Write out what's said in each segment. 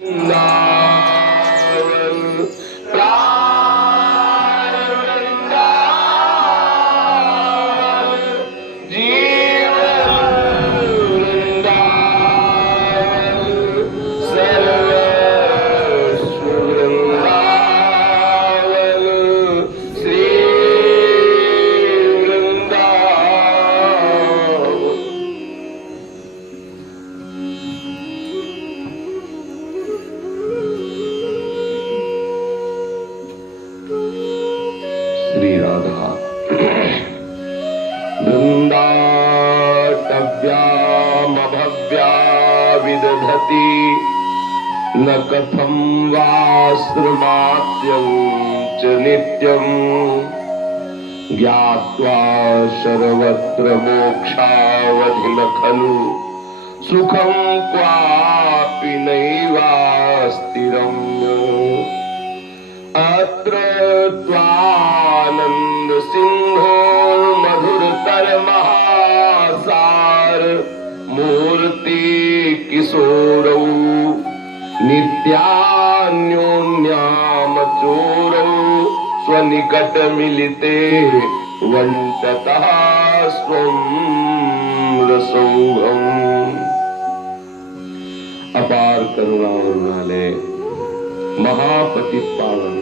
श्री राधा वृंदाटव्यामभव्या विदधति न कथं वास्त्रमात्यं च नित्यं ज्ञात्वा सर्वत्र मोक्षावधि न खलु सुखं क्वापि नैवास्ति रम्यम् अत्र त्वानंद सिंधो मधुरतर महासार मूर्ति किशोरौ नित्यान्योन्यामचोरौ स्वनिकट मिलिते वंटतः स्वं रसौघम्। अपार करुणा वाले महापतित पावन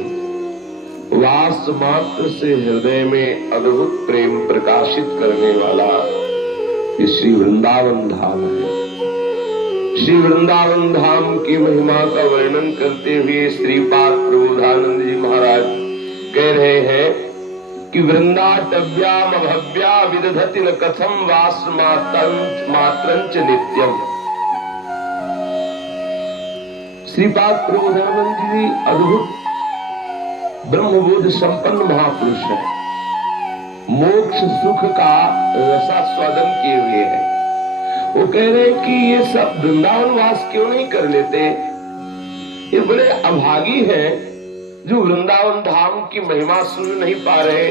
वास मात्र से हृदय में अद्भुत प्रेम प्रकाशित करने वाला श्री वृंदावन धाम है। श्री वृंदावन धाम की महिमा का वर्णन करते हुए श्रीपाद प्रबोधानंद जी महाराज कह रहे हैं कि वृंदाटव्याम भव्या विदधति न कथम वास मात्रंच नित्यम। श्रीपाद प्रबोधानंद जी अद्भुत ब्रह्मबोध संपन्न महापुरुष है। मोक्ष सुख का रसास्वादन किए हुए हैं। वो कह रहे हैं कि ये सब वृंदावन वास क्यों नहीं कर लेते। ये बड़े अभागी हैं जो वृंदावन धाम की महिमा सुन नहीं पा रहे,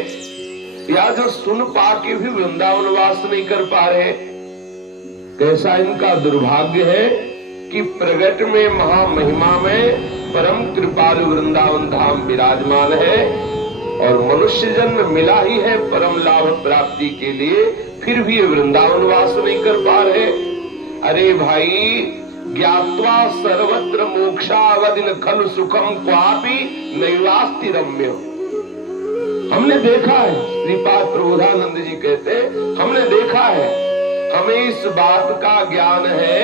या जो सुन पा के भी वृंदावन वास नहीं कर पा रहे। कैसा इनका दुर्भाग्य है कि प्रगट में महामहिमा में परम कृपालु वृंदावन धाम विराजमान है और मनुष्य जन्म मिला ही है परम लाभ प्राप्ति के लिए, फिर भी ये वृंदावन वास नहीं कर पा रहे। अरे भाई, ज्ञात्वा सर्वत्र मोक्षावधि न खलु सुखम क्वापि नैवास्ति रम्य। हमने देखा है, श्रीपाद प्रबोधानंद जी कहते, हमने देखा है, हमें इस बात का ज्ञान है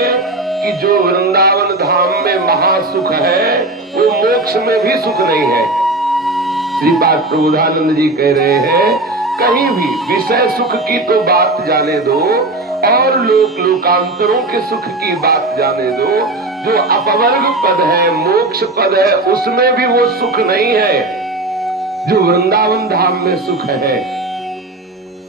कि जो वृंदावन धाम में महासुख है वो मोक्ष में भी सुख नहीं है। श्रीपाद प्रबोधानंद जी कह रहे हैं कहीं भी विषय सुख की तो बात जाने दो और लोकांतरों के सुख की बात जाने दो, जो अपवर्ग पद है, मोक्ष पद है, उसमें भी वो सुख नहीं है जो वृंदावन धाम में सुख है।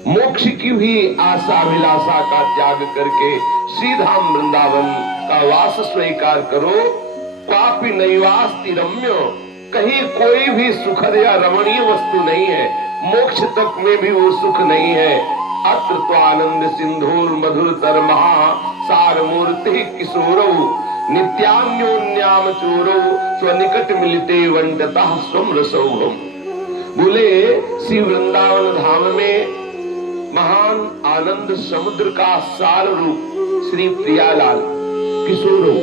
मोक्ष की भी आशा अभिलाषा का त्याग करके श्रीधाम वृंदावन का वास स्वीकार करो। क्वापि नैवास्ति रम्यो, कहीं कोई भी सुखद या रमणीय वस्तु नहीं है, मोक्ष तक में भी वो सुख नहीं है। अत्र तो आनंद सिंधुर मधुरतर महा सार मूर्ति किशोरौ नित्यान्योन्याम चोरौ स्वनिकट मिलते वंटतः स्वम रसौघम्। बोले श्री वृंदावन धाम में महान आनंद समुद्र का सार रूप श्री प्रियालाल किशोरो,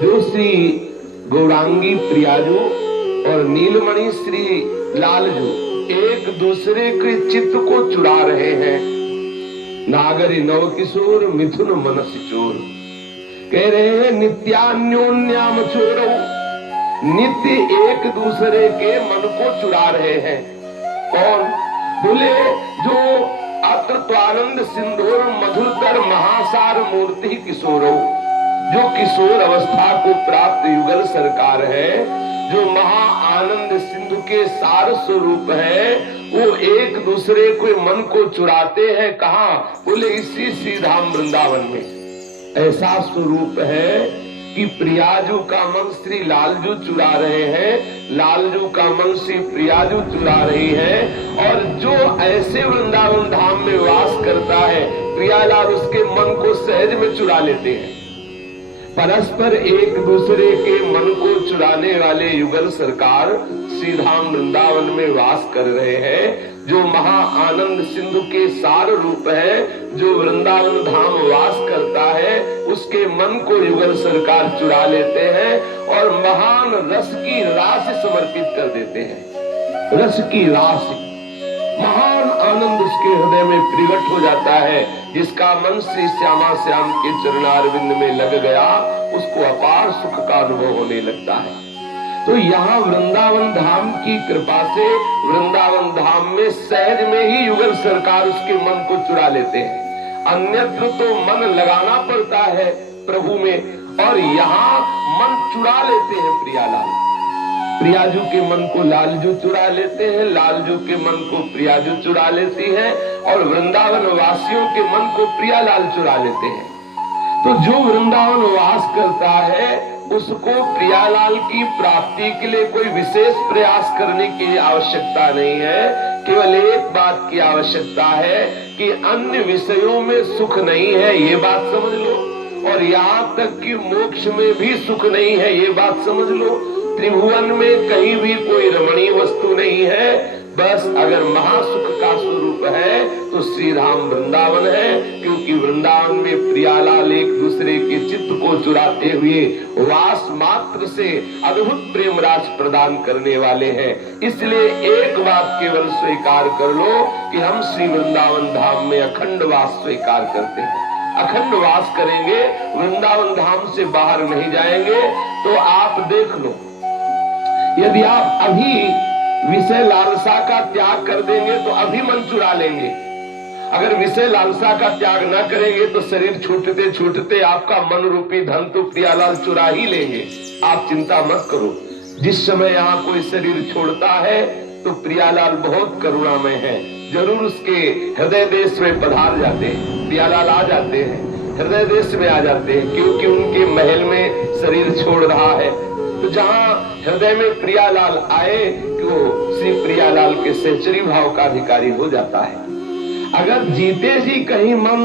जो श्री गौरांगी प्रियाजू और नीलमणि श्री लालजू एक दूसरे के चित्त को चुरा रहे हैं। नागरी नव किशोर मिथुन मनस चोर, कह रहे हैं नित्यान्योन्याम चोरौ, नित्य एक दूसरे के मन को चुरा रहे हैं। कौन? बोले जो अत्र तो आनंद सिंधुर मधुरतर महासार मूर्ति किशोरो, जो किशोर अवस्था को प्राप्त युगल सरकार है, जो महा आनंद सिंधु के सार स्वरूप है, वो एक दूसरे को मन को चुराते हैं। कहाँ? बोले इसी श्रीधाम वृंदावन में। ऐसा स्वरूप है कि प्रियाजू का मन श्री लालजू चुरा रहे हैं, लालजू का मन श्री प्रियाजू चुरा रही है, और जो ऐसे वृंदावन धाम में वास करता है, प्रियालाल उसके मन को सहज में चुरा लेते हैं। परस्पर एक दूसरे के मन को चुराने वाले युगल सरकार श्री धाम वृंदावन में वास कर रहे हैं। जो महा आनंद सिंधु के सार रूप है, जो वृंदावन धाम वास करता है, उसके मन को युगल सरकार चुरा लेते हैं और महान रस की राशि समर्पित कर देते हैं। रस की राशि, महान आनंद उसके हृदय में प्रकट हो जाता है। जिसका मन श्री श्यामा श्याम के चरणारविंद में लग गया, उसको अपार सुख का अनुभव होने लगता है। तो यहाँ वृंदावन धाम की कृपा से वृंदावन धाम में सहज में ही युगल सरकार उसके मन को चुरा लेते हैं। अन्यत्र तो मन लगाना पड़ता है प्रभु में, और यहाँ मन चुरा लेते हैं प्रियालाल। प्रियाजू के मन को लालजू चुरा लेते हैं, लालजू के मन को प्रियाजू चुरा लेती है, और वृंदावन वासियों के मन को प्रियालाल चुरा लेते हैं। तो जो वृंदावन वास करता है, उसको प्रियालाल की प्राप्ति के लिए कोई विशेष प्रयास करने की आवश्यकता नहीं है। केवल एक बात की आवश्यकता है कि अन्य विषयों में सुख नहीं है, ये बात समझ लो, और यहाँ तक कि मोक्ष में भी सुख नहीं है, ये बात समझ लो। त्रिभुवन में कहीं भी कोई रमणीय वस्तु नहीं है। बस अगर महासुख का स्वरूप है तो श्री धाम वृंदावन है, क्योंकि वृंदावन में प्रियालाल एक दूसरे के चित्त को चुराते हुए वास मात्र से अद्भुत प्रेम रास प्रदान करने वाले हैं। इसलिए एक बात केवल स्वीकार कर लो कि हम श्री वृंदावन धाम में अखंड वास स्वीकार करते हैं। अखंड वास करेंगे, वृंदावन धाम से बाहर नहीं जाएंगे। तो आप देख लो, यदि आप अभी विषय लालसा का त्याग कर देंगे तो अभी मन चुरा लेंगे। अगर विषय लालसा का त्याग ना करेंगे तो शरीर छूटते छूटते आपका मन रूपी धन तो प्रियालाल चुरा ही लेंगे। आप चिंता मत करो। जिस समय यहाँ कोई शरीर छोड़ता है तो प्रियालाल बहुत करुणामय है, जरूर उसके हृदय देश में पधार जाते हैं। प्रियालाल आ जाते हैं, हृदय देश में आ जाते हैं, क्योंकि उनके महल में शरीर छोड़ रहा है। तो जहाँ हृदय में प्रियालाल आए कि वो श्री प्रियालाल के सहचरी भाव का अधिकारी हो जाता है। अगर जीते जी कहीं मन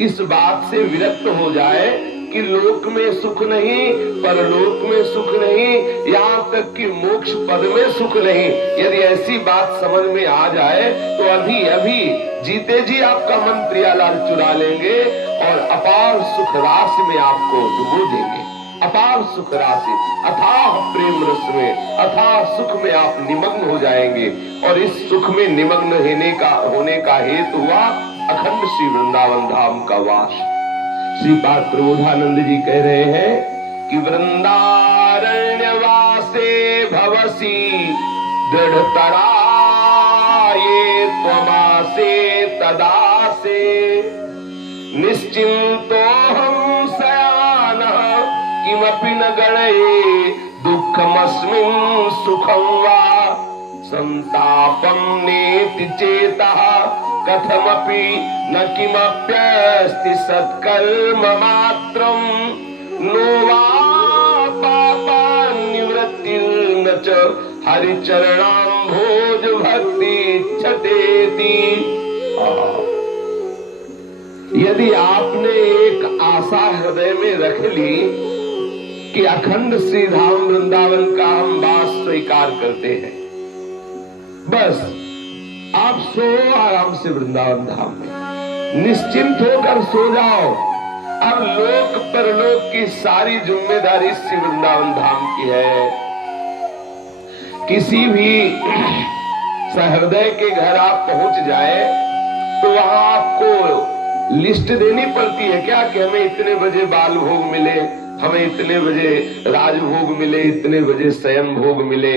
इस बात से विरक्त हो जाए कि लोक में सुख नहीं, परलोक में सुख नहीं, यहाँ तक कि मोक्ष पद में सुख नहीं, यदि ऐसी बात समझ में आ जाए तो अभी अभी जीते जी आपका मन प्रियालाल चुरा लेंगे और अपार सुख राशि में आपको डुबो देंगे। अपार सुख राशि, अथाह प्रेम रस में, अथाह सुख में आप निमग्न हो जाएंगे। और इस सुख में निमग्न होने का हेतु हुआ अखंड श्री वृंदावन धाम का वास। श्रीपाद प्रबोधानंद जी कह रहे हैं कि वृंदारण्य वासे भवसी दृढ़तरा ये त्वमासे तदासे निश्चिंतो हम सयान किमपि न गणये दुःखमस्मिन् सुखं वा संतापं नेति चेतः कथमपि न किमप्यस्ति सत्कर्म मात्रं नो वा पापान्निवृत्तिर्न च हरिचरणाम्भोज भक्ति इच्छतेति। यदि आपने एक आशा हृदय में रख ली कि अखंड श्री धाम वृंदावन का हम वास स्वीकार करते हैं, बस आप सो आराम से वृंदावन धाम में निश्चिंत होकर सो जाओ। अब लोक परलोक की सारी जिम्मेदारी श्री वृंदावन धाम की है। किसी भी सहृदय के घर आप पहुंच जाए तो वहां आपको लिस्ट देनी पड़ती है क्या कि हमें इतने बजे बाल भोग मिले, हमें इतने बजे राजभोग मिले, इतने बजे शयन भोग मिले।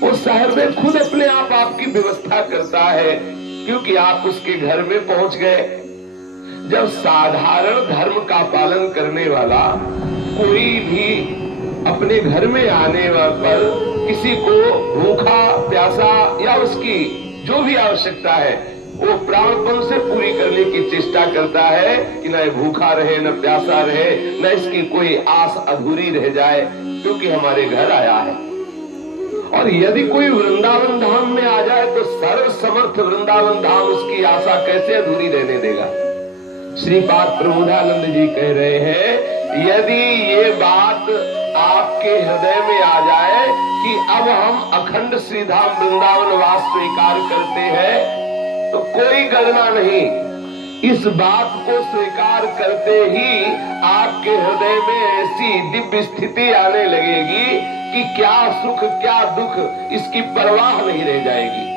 वो सहृदय खुद अपने आप आपकी व्यवस्था करता है, क्योंकि आप उसके घर में पहुंच गए। जब साधारण धर्म का पालन करने वाला कोई भी अपने घर में आने पर किसी को भूखा प्यासा या उसकी जो भी आवश्यकता है वो प्राणपण से पूरी करने की चेष्टा करता है कि न भूखा रहे, न प्यासा रहे, न इसकी कोई आस अधूरी रह जाए, क्योंकि हमारे घर आया है। और यदि कोई वृंदावन धाम में आ जाए तो सर्व समर्थ वृंदावन धाम उसकी आशा कैसे अधूरी रहने देगा। श्रीपाद प्रबोधानंद जी कह रहे हैं यदि ये बात आपके हृदय में आ जाए कि अब हम अखंड श्रीधाम वृंदावन वास स्वीकार करते हैं, तो कोई गणना नहीं, इस बात को स्वीकार करते ही आपके हृदय में ऐसी दिव्य स्थिति आने लगेगी कि क्या सुख क्या दुख इसकी परवाह नहीं रह जाएगी।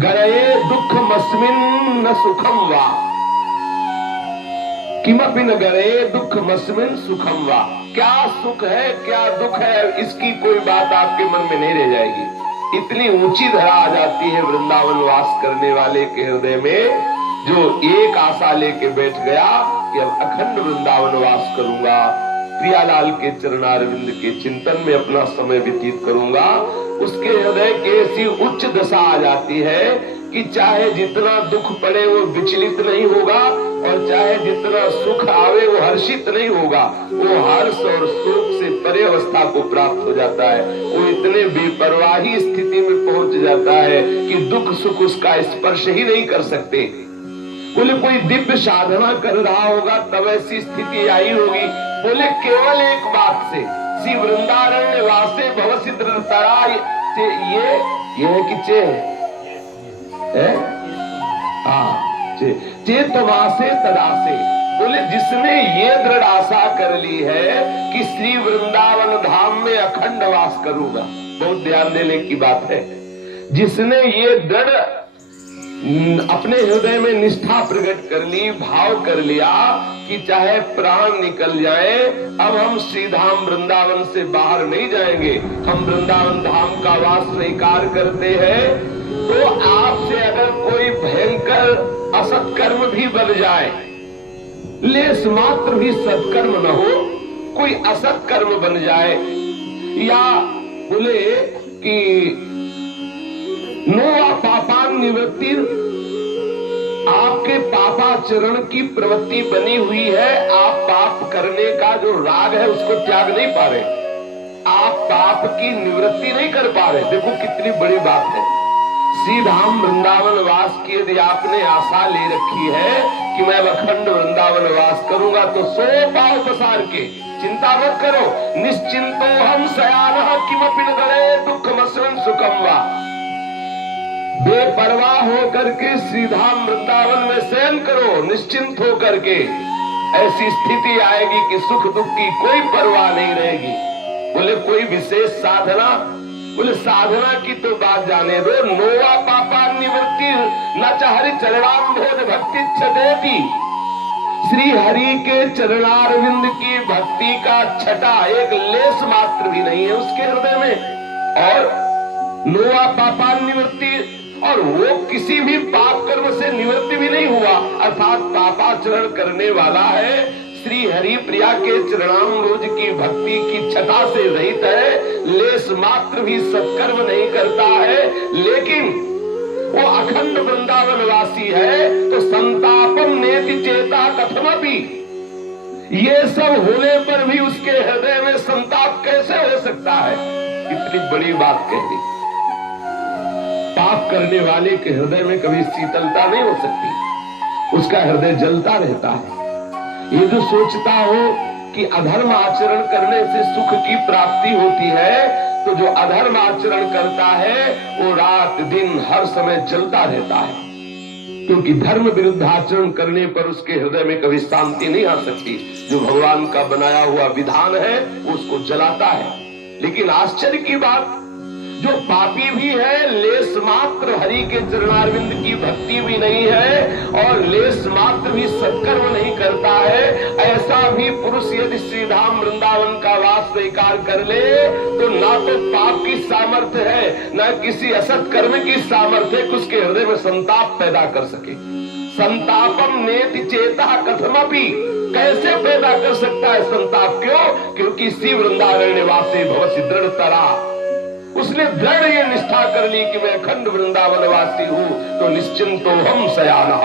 गरये दुःखमस्मिन् न सुखम वा, किमपि न गरये दुःखमस्मिन् सुखम वा। क्या सुख है क्या दुख है इसकी कोई बात आपके मन में नहीं रह जाएगी। इतनी ऊंची धरा आ जाती है वृंदावन वास करने वाले के हृदय में, जो एक आशा लेके बैठ गया कि अब अखंड वृंदावन वास करूंगा, प्रियालाल के चरणारविंद के चिंतन में अपना समय व्यतीत करूंगा, उसके हृदय की ऐसी उच्च दशा आ जाती है कि चाहे जितना दुख पड़े वो विचलित नहीं होगा, और चाहे जितना सुख आवे वो हर्षित नहीं होगा। वो हर्ष और सुख से परे अवस्था को प्राप्त हो जाता है। वो इतने बेपरवाही स्थिति में पहुंच जाता है कि दुख सुख उसका स्पर्श ही नहीं कर सकते। बोले कोई दिव्य साधना कर रहा होगा तब ऐसी स्थिति आई होगी। बोले केवल एक बात से, श्री वृंदारण्य वासे भवसिद्ध तराय से ये है कि चे है, चेतवासे तदासे। बोले जिसने ये दृढ़ आशा कर ली है कि श्री वृंदावन धाम में अखंड वास करूंगा, बहुत ध्यान देने की बात है, जिसने ये दृढ़ अपने हृदय में निष्ठा प्रकट कर ली, भाव कर लिया कि चाहे प्राण निकल जाए अब हम श्रीधाम वृंदावन से बाहर नहीं जाएंगे, हम वृंदावन धाम का वास स्वीकार करते हैं, तो आपसे अगर कोई भयंकर असत्कर्म भी बन जाए, लेस मात्र भी सत्कर्म न हो, कोई असत्कर्म बन जाए, या बोले कि नोवा पापान निवृत्ति, आपके पापाचरण की प्रवृत्ति बनी हुई है, आप पाप करने का जो राग है उसको त्याग नहीं पा रहे, आप पाप की निवृत्ति नहीं कर पा रहे। देखो कितनी बड़ी बात है। श्रीधाम वृंदावन वास की यदि आपने आशा ले रखी है कि मैं अखंड वृंदावन वास करूंगा, तो 100 पांव पसार के चिंता मत करो। निश्चिंतो हम शयानः किमपि न गरे दुःखमस्मिन् सुखम वा। बेपरवाह होकर के श्रीधाम वृंदावन में शयन करो, निश्चिंत होकर के। ऐसी स्थिति आएगी कि सुख दुख की कोई परवाह नहीं रहेगी। बोले कोई विशेष साधना, बोले साधना की तो बात जाने दो। नोवा पापा निवृत्ति न हरि चरणाम्भोज भक्ति छदेति। श्री हरि के चरणारविंद की भक्ति का छटा एक लेस मात्र भी नहीं है उसके हृदय में। और नोवा पापा निवृत्ति, और वो किसी भी पाप कर्म से निवृत्ति भी नहीं हुआ, अर्थात पापाचरण करने वाला है, श्री हरि प्रिया के चरणाम्बोज की भक्ति की छटा से रहित है, लेस मात्र भी सत्कर्म नहीं करता है, लेकिन वो अखंड वृंदावन वासी है, तो संतापम नेति चेता कथमपि। ये सब होने पर भी उसके हृदय में संताप कैसे हो सकता है? इतनी बड़ी बात कह दी। पाप करने वाले के हृदय में कभी शीतलता नहीं हो सकती, उसका हृदय जलता रहता है। ये जो सोचता हो कि अधर्म आचरण करने से सुख की प्राप्ति होती है, तो जो अधर्म आचरण करता है वो रात दिन हर समय जलता रहता है, क्योंकि धर्म विरुद्ध आचरण करने पर उसके हृदय में कभी शांति नहीं आ सकती। जो भगवान का बनाया हुआ विधान है उसको जलाता है। लेकिन आश्चर्य की बात, जो पापी भी है, लेस मात्र हरि के चरणारविंद की भक्ति भी नहीं है और लेस मात्र भी सत्कर्म नहीं करता है, ऐसा भी पुरुष यदि श्रीधाम वृंदावन का वास स्वीकार कर ले, तो ना तो पाप की सामर्थ्य है, ना किसी असत कर्म की सामर्थ्य है कि उसके हृदय में संताप पैदा कर सके। संतापम नेति चेता कथमपि, कैसे पैदा कर सकता है संताप? क्यों? क्योंकि श्री वृंदारण्य वासे भवसि दृढ़ तरा। उसने दृढ़ ये निष्ठा कर ली कि मैं अखंड वृंदावन वासी हूँ, तो निश्चिंतो हम शयानः।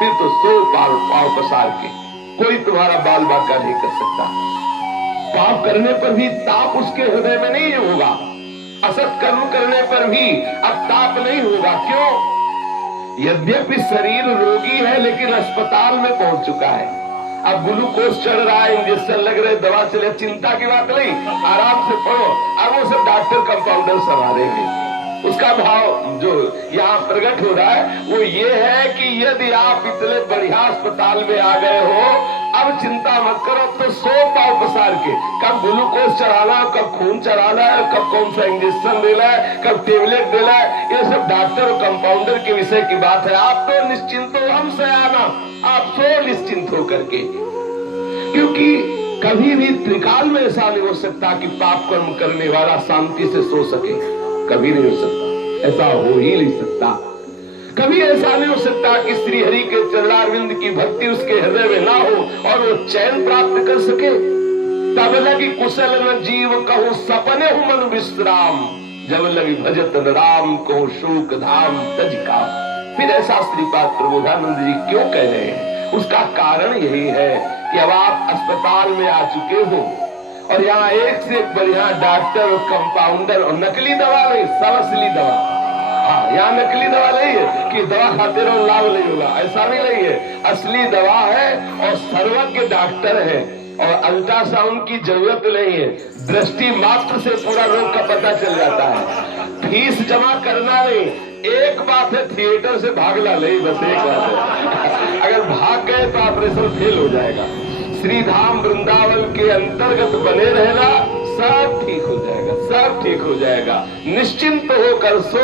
फिर तो 100 पांव पसार के कोई तुम्हारा बाल बाका नहीं कर सकता। पाप करने पर भी ताप उसके हृदय में नहीं होगा, असत कर्म करने पर भी अब ताप नहीं होगा। क्यों? यद्यपि शरीर रोगी है लेकिन अस्पताल में पहुंच चुका है, अब ग्लूकोज चढ़ रहा है, इंजेक्शन लग रहे, दवा चले, चिंता की बात नहीं, आराम से पढ़ो। अब वो सब डॉक्टर कंपाउंडर संभालेंगे। उसका भाव जो यहाँ प्रकट हो रहा है वो ये है कि यदि आप इतने बढ़िया अस्पताल में आ गए हो, अब चिंता मत करो, तो 100 पाव पसार के कब ग्लूकोज चढ़ाना है, कब खून चढ़ाना है, कब कौन सा इंजेक्शन देना है, कब टेबलेट देना है, ये सब डॉक्टर और कंपाउंडर के विषय की बात है। आप तो निश्चिंत हो, हमसे आना, आप सो निश्चिंत हो करके, क्योंकि कभी भी त्रिकाल में ऐसा नहीं हो सकता कि पाप कर्म करने वाला शांति से सो सके, कभी नहीं हो सकता, ऐसा हो ही नहीं सकता। कभी ऐसा नहीं हो सकता कि श्री हरि के चरणारविंद की भक्ति उसके हृदय में ना हो और वो चैन प्राप्त कर सके। तब लगी कुशल न जीव कहूं सपने हूं मन विश्राम, जब लगी भजत राम कहूं शोक धाम तज का। फिर ऐसा श्रीपाद प्रबोधानंद जी क्यों कह रहे हैं? उसका कारण यही है कि अब आप अस्पताल में आ चुके हो और यहाँ एक से एक बढ़िया डॉक्टर और कंपाउंडर, और नकली दवा नहीं, सब असली दवा। हाँ, यहाँ नकली दवा नहीं है कि दवा खाते रहो लाभ नहीं होगा, ऐसा भी नहीं है। असली दवा है और सर्वज्ञ डॉक्टर है और अल्ट्रासाउंड की जरूरत नहीं है, दृष्टि मात्र से पूरा रोग का पता चल जाता है। फीस जमा करना नहीं, एक बात है थिएटर से भागना नहीं, बस एक बात है, अगर भाग गए तो ऑपरेशन फेल हो जाएगा। श्री धाम वृंदावन के अंतर्गत बने रहना, सब ठीक हो जाएगा, सब ठीक हो जाएगा। निश्चिंत होकर सो,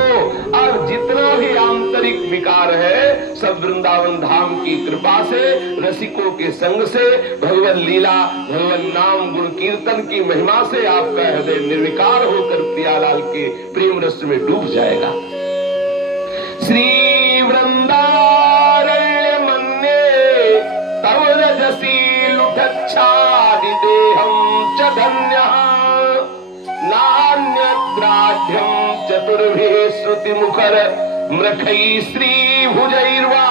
और जितना भी आंतरिक विकार है सब वृंदावन धाम की कृपा से, रसिकों के संग से, भगवत लीला, भगवत नाम गुण कीर्तन की महिमा से आपका हृदय निर्विकार होकर प्रियालाल के प्रेम रस में डूब जाएगा। श्री वृंदारण्य मन्ये तव रजसी लुठच्छादिदेहं च धन्यः, नान्यद्राढ्यं चतुर्भिः श्रुतिमुखर मृखैः श्रीभुजैर्वा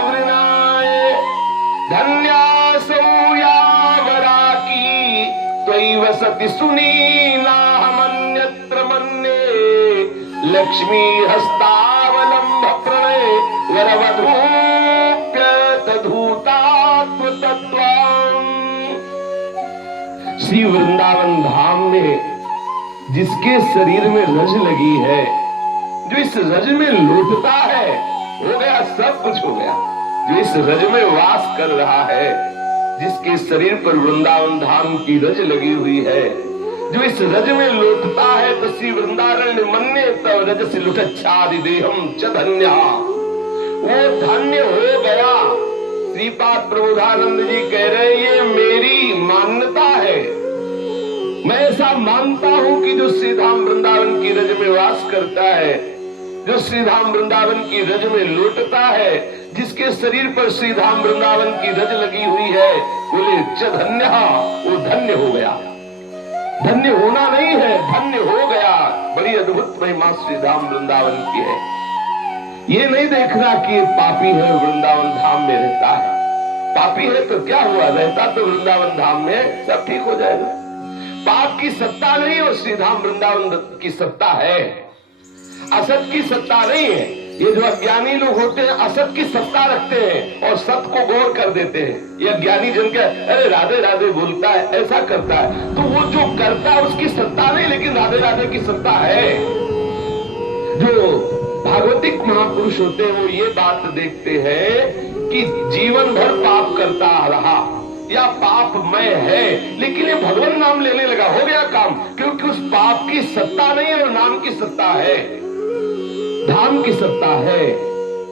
वृणाय, धन्यासौ यावराकी त्वयैव सति सुनीलाहमन्यत्र मन्ये, लक्ष्मी हस्तावलंब प्रणय वरवधूप्यतधूतात्म तत्त्वम्। श्री वृंदावन धाम में जिसके शरीर में रज लगी है, जो इस रज में लौटता है, हो गया, सब कुछ हो गया। जो इस रज में वास कर रहा है, जिसके शरीर पर वृंदावन धाम की रज लगी हुई है, जो इस रज में लौटता है, तो श्री वृंदारण्य मन्ये तव रजसि लुठच्छादिदेहं च धन्यः, वो धन्य हो गया। श्रीपाद प्रबोधानंद जी कह रहे हैं ये मेरी मान्यता है, मैं ऐसा मानता हूं कि जो श्रीधाम वृंदावन की रज में वास करता है, जो श्रीधाम वृंदावन की रज में लौटता है, जिसके शरीर पर श्रीधाम वृंदावन की रज लगी हुई है, बोले च धन्यः, वो धन्य हो गया। धन्य होना नहीं है, धन्य हो गया। बड़ी अद्भुत महिमा श्रीधाम वृंदावन की है। ये नहीं देखना कि पापी है वृंदावन धाम में रहता है, पापी है तो क्या हुआ, रहता तो वृंदावन धाम में, सब ठीक हो जाएगा। पाप की सत्ता नहीं और श्रीधाम वृंदावन की सत्ता है, असत की सत्ता नहीं है। ये जो अज्ञानी लोग होते हैं असत की सत्ता रखते हैं और सत को गौर कर देते हैं। ये अज्ञानी जन के अरे राधे राधे बोलता है, ऐसा करता है, तो वो जो करता है उसकी सत्ता नहीं, लेकिन राधे राधे की सत्ता है। जो भागवतिक महापुरुष होते हैं वो ये बात देखते हैं कि जीवन भर पाप करता रहा या पापमय है, लेकिन ये भगवान नाम लेने लगा, हो गया काम, क्योंकि उस पाप की सत्ता नहीं है और नाम की सत्ता है, धाम की सत्ता है,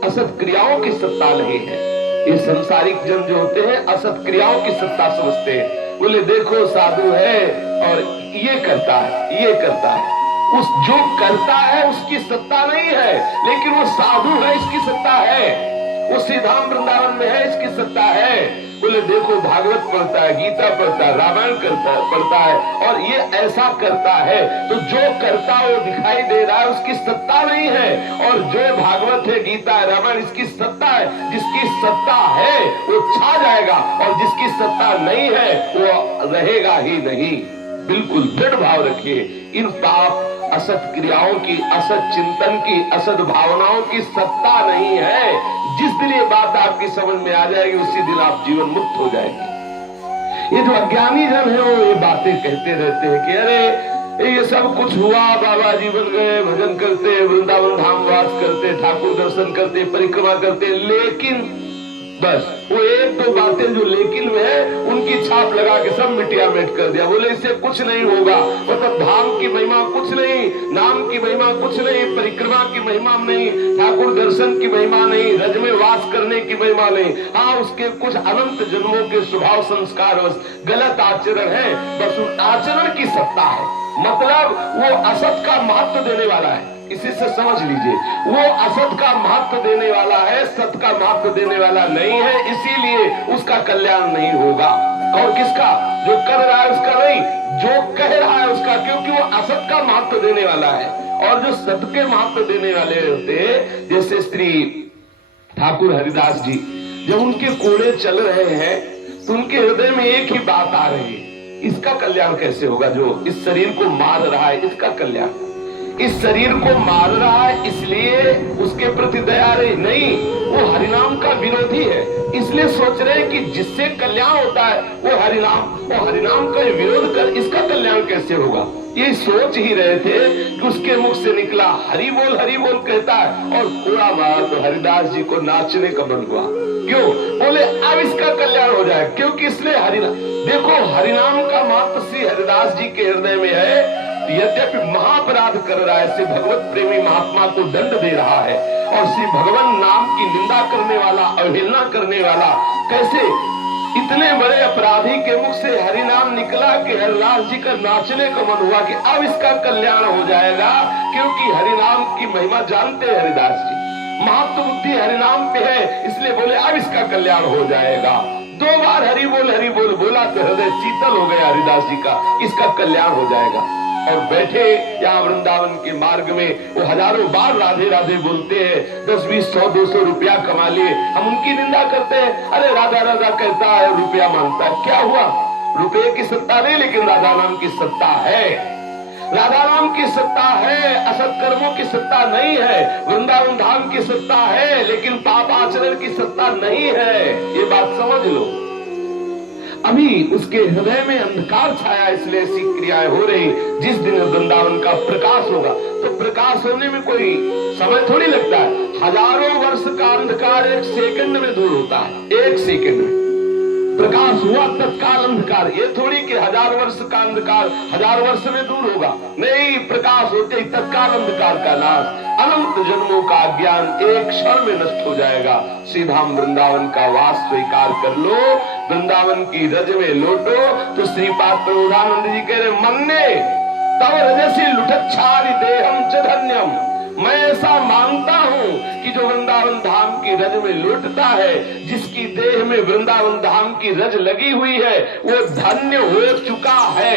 असत क्रियाओं की सत्ता नहीं है। ये संसारिक जन जो होते हैं असत क्रियाओं की सत्ता समझते हैं, बोले देखो साधु है और ये करता है, ये करता है, उस जो करता है उसकी सत्ता नहीं है, लेकिन वो साधु है इसकी सत्ता है, वो श्रीधाम वृंदावन में है इसकी सत्ता है। बोले देखो भागवत पढ़ता है, गीता पढ़ता है, रामायण पढ़ता है और ये ऐसा करता है, तो जो करता वो दिखाई दे रहा है उसकी सत्ता नहीं है, और जो भागवत है, गीता है, रामायण इसकी सत्ता है। जिसकी सत्ता है वो छा जाएगा और जिसकी सत्ता नहीं है वो रहेगा ही नहीं। बिल्कुल दृढ़ भाव रखिए, इन पाप असत क्रियाओं की, असत चिंतन की, असत भावनाओं की सत्ता नहीं है। जिस दिन ये बात आपकी समझ में आ जाएगी उसी दिन आप जीवन मुक्त हो जाएंगे। ये जो अज्ञानी जन है वो ये बातें कहते रहते हैं कि अरे ये सब कुछ हुआ, बाबा जी बन गए, भजन करते, वृंदावन धाम वास करते, ठाकुर दर्शन करते, परिक्रमा करते, लेकिन बस वो एक दो बातें जो लेकिन में है उनकी छाप लगा के सब मिटिया मिट कर दिया। बोले इससे कुछ नहीं होगा, मतलब धाम की महिमा कुछ नहीं, नाम की महिमा कुछ नहीं, परिक्रमा की महिमा नहीं, ठाकुर दर्शन की महिमा नहीं, रज में वास करने की महिमा नहीं। हाँ, उसके कुछ अनंत जन्मों के स्वभाव संस्कार गलत आचरण है, बस उस आचरण की सत्ता है। मतलब वो असत का महत्व देने वाला है, इसी से समझ लीजिए, वो असत का महत्व देने वाला है, सत का महत्व देने वाला नहीं है, इसीलिए उसका कल्याण नहीं होगा। और किसका? जो कर रहा है उसका नहीं, जो कह रहा है उसका, क्योंकि वो असत का महत्व देने वाला है। और जो सत के महत्व देने वाले होते, जैसे श्री ठाकुर हरिदास जी, जब उनके कोड़े चल रहे हैं तो उनके हृदय में एक ही बात आ रही है, इसका कल्याण कैसे होगा? जो इस शरीर को मार रहा है, इसका कल्याण। इस शरीर को मार रहा है इसलिए उसके प्रति दया नहीं, वो हरिनाम का विरोधी है, इसलिए सोच रहे हैं कि जिससे कल्याण होता है वो हरिनाम का विरोध कर, इसका कल्याण कैसे होगा? ये सोच ही रहे थे कि उसके मुख से निकला हरि बोल कहता है, और थोड़ा बात तो हरिदास जी को नाचने का मन हुआ। क्यों? बोले अब इसका कल्याण हो जाए, क्योंकि इसलिए हरिनाम, देखो हरिनाम का महत्व श्री हरिदास जी के हृदय में है। यद्यपि महापराध कर रहा है, श्री भगवत प्रेमी महात्मा को दंड दे रहा है, और श्री भगवान नाम की निंदा करने वाला, अवहेलना करने वाला, कैसे इतने बड़े अपराधी के मुख से हरिनाम निकला कि हरिदास जी का नाचने का मन हुआ कि अब इसका कल्याण हो जाएगा, क्योंकि हरिनाम की महिमा जानते हैं हरिदास जी, महत्व बुद्धि हरिनाम पे है, इसलिए बोले अब इसका कल्याण हो जाएगा। 2 बार हरि बोल बोला तो हृदय शीतल हो गया हरिदास जी का, इसका कल्याण हो जाएगा। और बैठे यहाँ वृंदावन के मार्ग में वो हजारों बार राधे राधे बोलते हैं, 10, 20, 100, 200 रुपया कमा लिए, हम उनकी निंदा करते हैं, अरे राधा राधा कहता है, रुपया मांगता है, क्या हुआ? रुपये की सत्ता नहीं, लेकिन राधा नाम की सत्ता है, राधा नाम की सत्ता है, असत कर्मों की सत्ता नहीं है, वृंदावन धाम की सत्ता है, लेकिन पाप आचरण की सत्ता नहीं है, ये बात समझ लो। अभी उसके हृदय में अंधकार छाया, इसलिए ऐसी क्रियाएं हो रही। जिस दिन वृंदावन का प्रकाश होगा, तो प्रकाश होने में कोई समय थोड़ी लगता है, हजारों वर्ष का अंधकार 1 सेकंड में दूर होता है, 1 सेकंड में प्रकाश हुआ, तत्काल अंधकार। ये थोड़ी कि 1000 वर्ष का अंधकार 1000 वर्ष में दूर होगा, नहीं, प्रकाश होते ही तत्काल अंधकार का नाश, अनंत जन्मों का ज्ञान एक क्षण में नष्ट हो जाएगा। श्रीधाम वृंदावन का वास स्वीकार कर लो, वृंदावन की रज में लौटो। तो श्रीपाद प्रबोधानंद जी कह रहे, मन्ने तव रजसी लुठच्छादि देहम च धन्यम, मैं ऐसा मानता हूं कि जो वृंदावन धाम की रज में लौटता है, जिसकी देह में वृंदावन धाम की रज लगी हुई है, वो धन्य हो चुका है,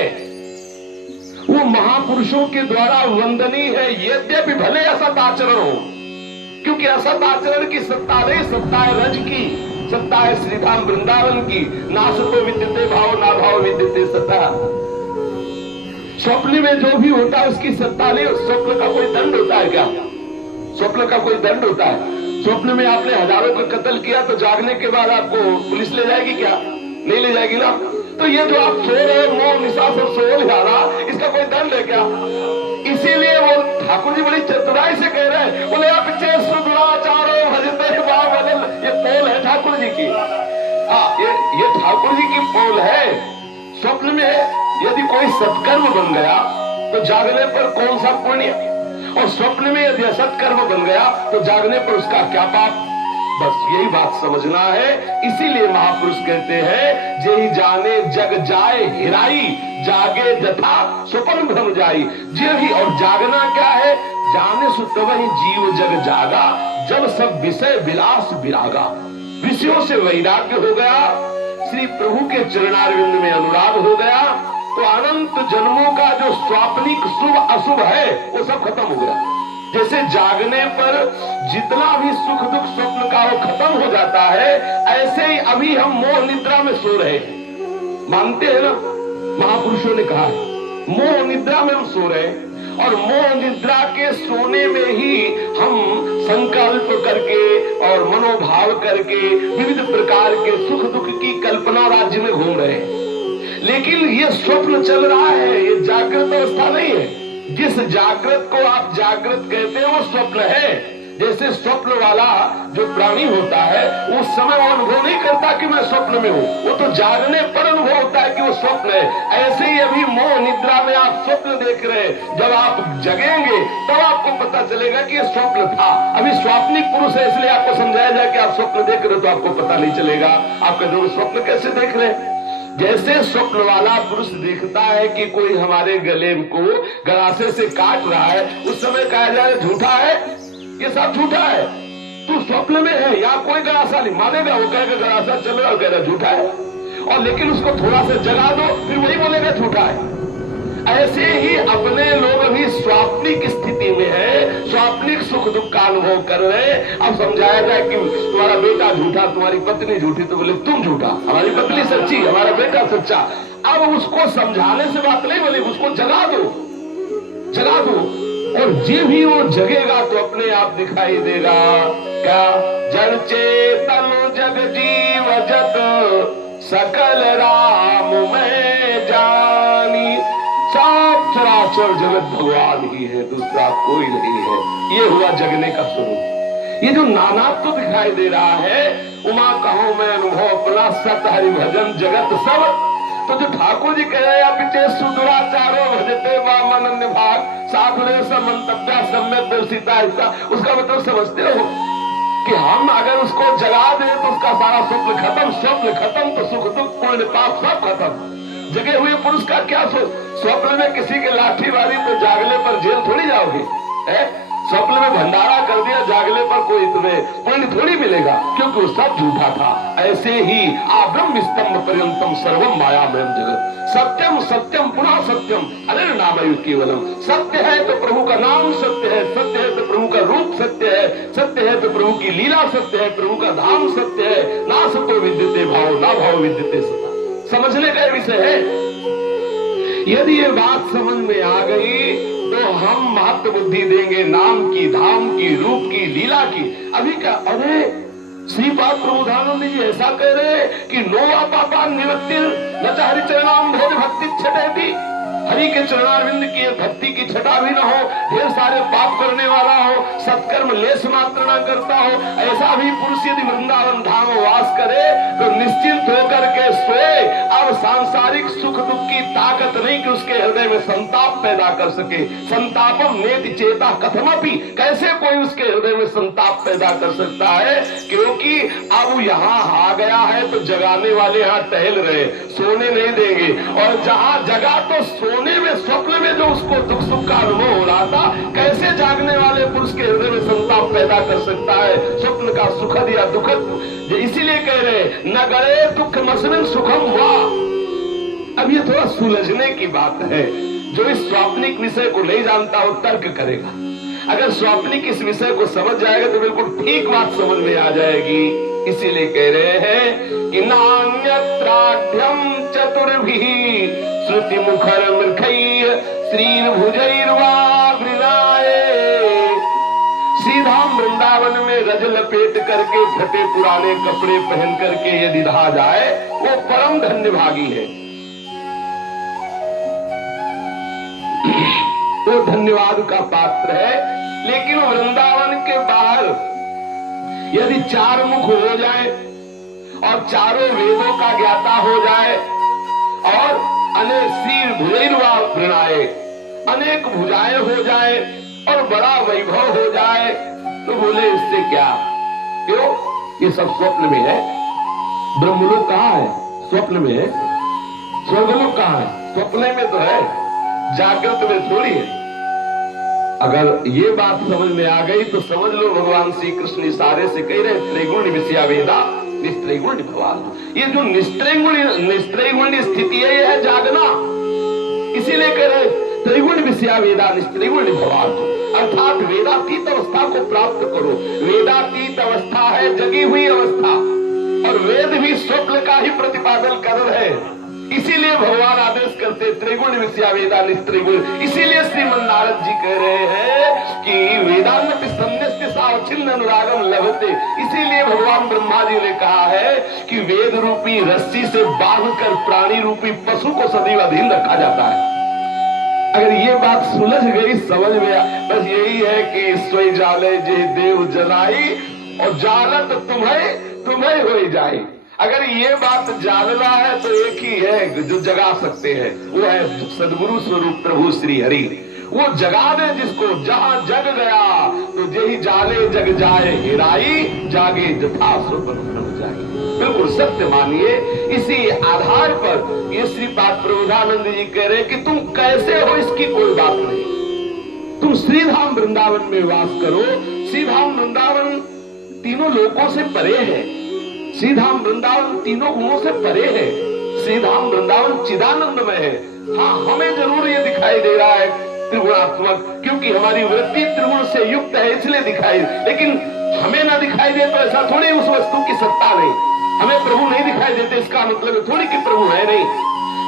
वो महापुरुषों के द्वारा वंदनीय है, यद्यपि भले असत आचरण हो, क्योंकि असत आचरण की सत्ता नहीं, सत्ता है रज की, सत्ता है श्रीधाम वृंदावन की। नासतो विद्यते भाव ना भाव विद्यते सत्ता। स्वप्न में जो भी होता है उसकी सत्ता नहीं। स्वप्न का कोई दंड होता है क्या? स्वप्न का कोई दंड होता है? स्वप्न में आपने हजारों का कत्ल किया तो जागने के बाद आपको पुलिस ले जाएगी क्या? नहीं ले जाएगी ना। तो ये जो आप सो रहे हो, मोह निशा सब सो जाना, इसका कोई दंड है क्या? इसीलिए वो ठाकुर जी बड़ी चतुराई से कह रहे हैं, बोले आप पीछे सुदुराचारो भजते बाबल, ये पोल है ठाकुर जी की। हाँ, ये ठाकुर जी की पोल है। स्वप्न में यदि कोई सत्कर्म बन गया तो जागने पर कौन सा पुण्य, और स्वप्न में यदि असत्कर्म बन गया तो जागने पर उसका क्या पाप। बस यही बात समझना है। इसीलिए महापुरुष कहते हैं, जे ही जाने जग जाए हिराई, जागे जथा स्वप्न भ्रम जाई। जे ही, और जागना क्या है? जाने सुत वही जीव जग जागा, जब सब विषय विलास विरागा। विषयों से वैराग्य हो गया, श्री प्रभु के चरणारविंद में अनुराग हो गया, तो अनंत जन्मों का जो स्वाप्निक शुभ अशुभ है वो सब खत्म हो गया। जैसे जागने पर जितना भी सुख दुख स्वप्न का वो खत्म हो जाता है, ऐसे ही अभी हम मोह निद्रा में सो रहे हैं। मानते हैं ना, महापुरुषों ने कहा है मोह निद्रा में हम सो रहे हैं। और मोह निद्रा के सोने में ही हम संकल्प करके और मनोभाव करके विविध प्रकार के सुख दुख की कल्पना राज्य में घूम रहे हैं। लेकिन ये स्वप्न चल रहा है, ये जागृत अवस्था नहीं है। जिस जागृत को आप जागृत कहते हैं वो स्वप्न है। जैसे स्वप्न वाला जो प्राणी होता है उस समय वो अनुभव नहीं करता कि मैं स्वप्न में हूँ, वो तो जागने पर अनुभव होता है कि वो स्वप्न है। ऐसे ही अभी मोह निद्रा में आप स्वप्न देख रहे हैं, जब आप जगेंगे तब आपको पता चलेगा कि ये स्वप्न था। अभी स्वाप्निक पुरुष है इसलिए आपको समझाया जाए कि आप स्वप्न देख रहे हो, तो आपको पता नहीं चलेगा। आप कहते हो स्वप्न कैसे देख रहे हैं? जैसे स्वप्न वाला पुरुष देखता है कि कोई हमारे गले को गरासे से काट रहा है, उस समय कहा जाए झूठा है, ये सब झूठा है, तू स्वप्न में है, या कोई गरासा नहीं मानेगा। वो कहेगा गरासा चल रहा है, कह रहा झूठा है। और लेकिन उसको थोड़ा सा जगा दो फिर वही बोलेगा झूठा है। ऐसे ही अपने लोग अभी स्वाप्निक स्थिति में है, स्वाप्निक सुख दुख का अनुभव कर रहे। अब समझाया जाए कि तुम्हारा बेटा झूठा, तुम्हारी पत्नी झूठी, तो बोले तुम झूठा, हमारी पत्नी सच्ची, हमारा बेटा सच्चा। अब उसको समझाने से बात नहीं बोले, उसको जगा दो, जगा दो। और जे भी वो जगेगा तो अपने आप दिखाई देगा। क्या? जड़ चेतन जग जीव जत सकल राम में जानी। सब चराचर जगत भगवान ही है, दूसरा कोई नहीं है। ये हुआ जगने का स्वरूप। ये जो नानात्व दिखाई दे रहा है, उमा कहो मैं अनुभव अपना, सत हरि भजन जगत सब। तो जो ठाकुर जी कह रहे हैं पिछे सुदुराचारो भजते वामन अन्य भाग साधुरे समंतव्या सम्यक दर्शिता, उसका मतलब समझते हो कि हम अगर उसको जगा दें तो उसका सारा स्वप्न खत्म, स्वप्न खत्म तो सुख दुख पुण्य पाप सब खत्म। जगे हुए पुरुष का क्या सोच? स्वप्न में किसी के लाठी मारी तो जागले पर जेल थोड़ी जाओगे, है? स्वप्न में भंडारा कर दिया, जागले पर कोई तुम्हें पुण्य थोड़ी मिलेगा, क्योंकि वो सब झूठा था। ऐसे ही आब्रह्म स्तंभ पर्यंतम सर्वम मायामयम जगत सत्यम सत्यम पुनः सत्यम अनन्य नामयु केवलम। सत्य है तो प्रभु का नाम सत्य है, सत्य है तो प्रभु का रूप सत्य है, सत्य है तो प्रभु की लीला सत्य है, प्रभु का धाम सत्य है। ना सतो विद्यते भाव, ना भाव विद्यते सता। समझने का विषय है। यदि ये बात समझ में आ गई तो हम महत्व बुद्धि देंगे नाम की, धाम की, रूप की, लीला की। अभी क्या? अरे श्रीपाद प्रबोधानंद जी ऐसा कह रहे कि नोवा पापा निवृत्ति न च हरिचरणाम भोज भक्ति छठेती। हरि के चरणारविंद की भक्ति की छटा भी न हो, ढेर सारे पाप करने वाला हो, सत्कर्म लेस मात्र न करता हो, ऐसा भी पुरुष यदि वृंदावन धाम वास करे तो निश्चिंत होकर के सोए। अब सांसारिक सुख दुख की ताकत नहीं कि उसके हृदय में संताप पैदा कर सके। संतापम नेति चेता कथमपि, कैसे कोई उसके हृदय में संताप पैदा कर सकता है? क्योंकि अब यहाँ आ गया है तो जगाने वाले यहाँ टहल रहे, सोने नहीं देंगे। और जहाँ जगा तो सोने में, स्वप्न में जो उसको दुख सुख का अनुभव हो रहा था, कैसे जागने वाले पुरुष के हृदय में संताप पैदा कर सकता है? स्वप्न का सुखद या दुखद, इसीलिए कह रहे न गए दुख मसमिन सुखम हुआ। अब ये थोड़ा सुलझने की बात है। जो इस स्वाप्निक विषय को नहीं जानता वो तर्क करेगा, अगर स्वाप्निक इस विषय को समझ जाएगा तो बिल्कुल ठीक बात समझ में आ जाएगी। इसीलिए कह रहे हैं कि नान्यत्राढ्यम चतुर्भिः श्रुति मुखर मृखैः श्रीर भुजैर्वा वृणाये। सीधा वृंदावन में रज लपेट करके फटे पुराने कपड़े पहन करके यदि रहा जाए वो परम धन्य भागी है, वो धन्यवाद का पात्र है। लेकिन वृंदावन के बाहर यदि चार मुख हो जाए और चारों वेदों का ज्ञाता हो जाए और अनेक सिर भुजैर्वा वृणाये, अनेक भुजाएं हो जाए और बड़ा वैभव हो जाए, तो बोले इससे क्या? क्यों? ये सब स्वप्न में है। ब्रह्मलोक कहाँ है? स्वप्न में है। स्वर्गलोक कहाँ है? स्वप्न में तो है, जागृत में थोड़ी है। अगर ये बात समझ में आ गई तो समझ लो भगवान श्री कृष्ण इशारे से कह रहे त्रैगुण विषया वेदा निस्त्रैगुण भगवान। ये जो निस्त्रैगुण स्थिति है, यह है जागना। इसीलिए कह रहे त्रैगुण विषया वेदा निस्त्रैगुण भगवान, अर्थात वेदातीत अवस्था को प्राप्त करो। वेदातीत अवस्था है जगी हुई अवस्था, और वेद भी स्वप्न का ही प्रतिपादन कर रहे हैं। इसीलिए भगवान आदेश करते त्रिगुण विषया वेदा निस्त्रिगुण। इसीलिए श्रीमन नारद जी कह रहे हैं कि वेदांत संन्यस्त सावच्छिन्न अनुरागम लभते। इसीलिए भगवान ब्रह्मा जी ने कहा है कि वेद रूपी रस्सी से बांधकर प्राणी रूपी पशु को सदैव अधीन रखा जाता है। अगर ये बात सुलझ गई, समझ में, बस यही है कि सोई जाले जे देव जलाई और जालत तुम्हें हो जाए। अगर ये बात जानना है तो एक ही है जो जगा सकते हैं, वो है सदगुरु स्वरूप प्रभु श्री हरि। वो जगा दे जिसको, जहां जग गया तो यही जाले जग जाए हिराई, जागे जथा स्वरूप जाए। बिल्कुल सत्य मानिए। इसी आधार पर ये श्रीपाद प्रबोधानंद जी कह रहे कि तुम कैसे हो इसकी कोई बात नहीं, तुम श्रीधाम वृंदावन में वास करो। श्रीधाम वृंदावन तीनों लोकों से परे है, श्रीधाम वृंदावन तीनों गुणों से परे है, श्रीधाम वृंदावन चिदानंदमय है। हाँ, हमें जरूर ये दिखाई दे रहा है त्रिगुणात्मक, क्योंकि हमारी वृत्ति त्रिगुण से युक्त है इसलिए दिखाई, लेकिन हमें ना दिखाई दे तो ऐसा थोड़ी उस वस्तु की सत्ता नहीं। हमें प्रभु नहीं दिखाई देते इसका मतलब थोड़ी कि प्रभु है नहीं।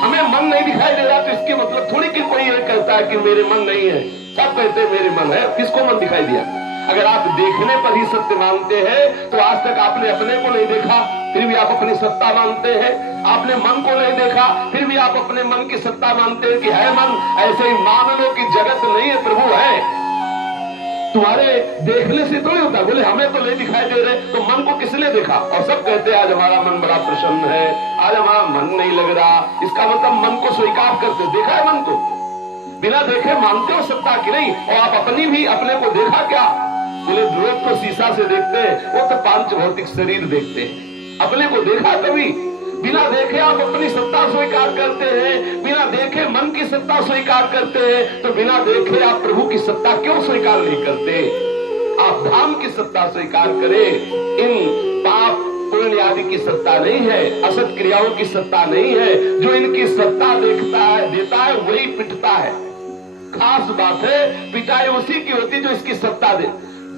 हमें मन नहीं दिखाई दे रहा तो इसके मतलब थोड़ी कि कोई ये कहता है कि मेरे मन नहीं है। सब कहते हैं मेरे मन है, किसको मन दिखाई दिया? अगर आप देखने पर ही सत्य मानते हैं तो आज तक आपने अपने को नहीं देखा, फिर भी आप अपनी सत्ता मानते हैं। आपने मन को नहीं देखा, फिर भी आप अपने मन की सत्ता मानते हैं कि है मन। ऐसे ही मान लो कि जगत नहीं है, प्रभु है। तुम्हारे देखने से तो ही होता। बोले हमें तो नहीं दिखाई दे रहे, तो मन को किसने देखा? और सब कहते हैं आज हमारा मन बड़ा प्रसन्न है, आज हमारा मन नहीं लग रहा। इसका मतलब मन को स्वीकार करते। देखा है मन को? बिना देखे मानते हो सत्ता की नहीं। और आप अपनी भी अपने को देखा क्या? बोले लोग तो शीशा से देखते हैं, वो तो पांच भौतिक शरीर देखते हैं। अपने को देखा कभी? बिना देखे आप अपनी सत्ता स्वीकार करते हैं, बिना देखे मन की सत्ता स्वीकार करते हैं, तो बिना देखे आप प्रभु की सत्ता क्यों स्वीकार नहीं करते? आप धाम की सत्ता स्वीकार करें। इन पाप पुण्य आदि की सत्ता नहीं है, असत क्रियाओं की सत्ता नहीं है। जो इनकी सत्ता देखता है, देता है, वही पिटता है। खास बात है, पिटाई उसी की होती जो इसकी सत्ता दे।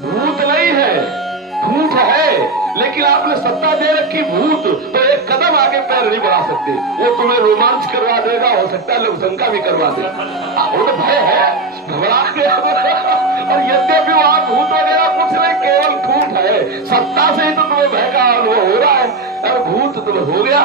भूत नहीं है, भूत है, लेकिन आपने सत्ता दे रखी भूत, तो एक कदम आगे पैर नहीं बढ़ा सकते। वो तुम्हें रोमांच करवा देगा, हो सकता है लोग शंका भी करवा दे। वो तो भय है, घबरा गया। और यद्यपि वहां भूत वगैरह कुछ नहीं, केवल झूठ है। सत्ता से ही तो तुम्हें भय का अनुभव हो रहा है। अब भूत तुम्हें हो गया,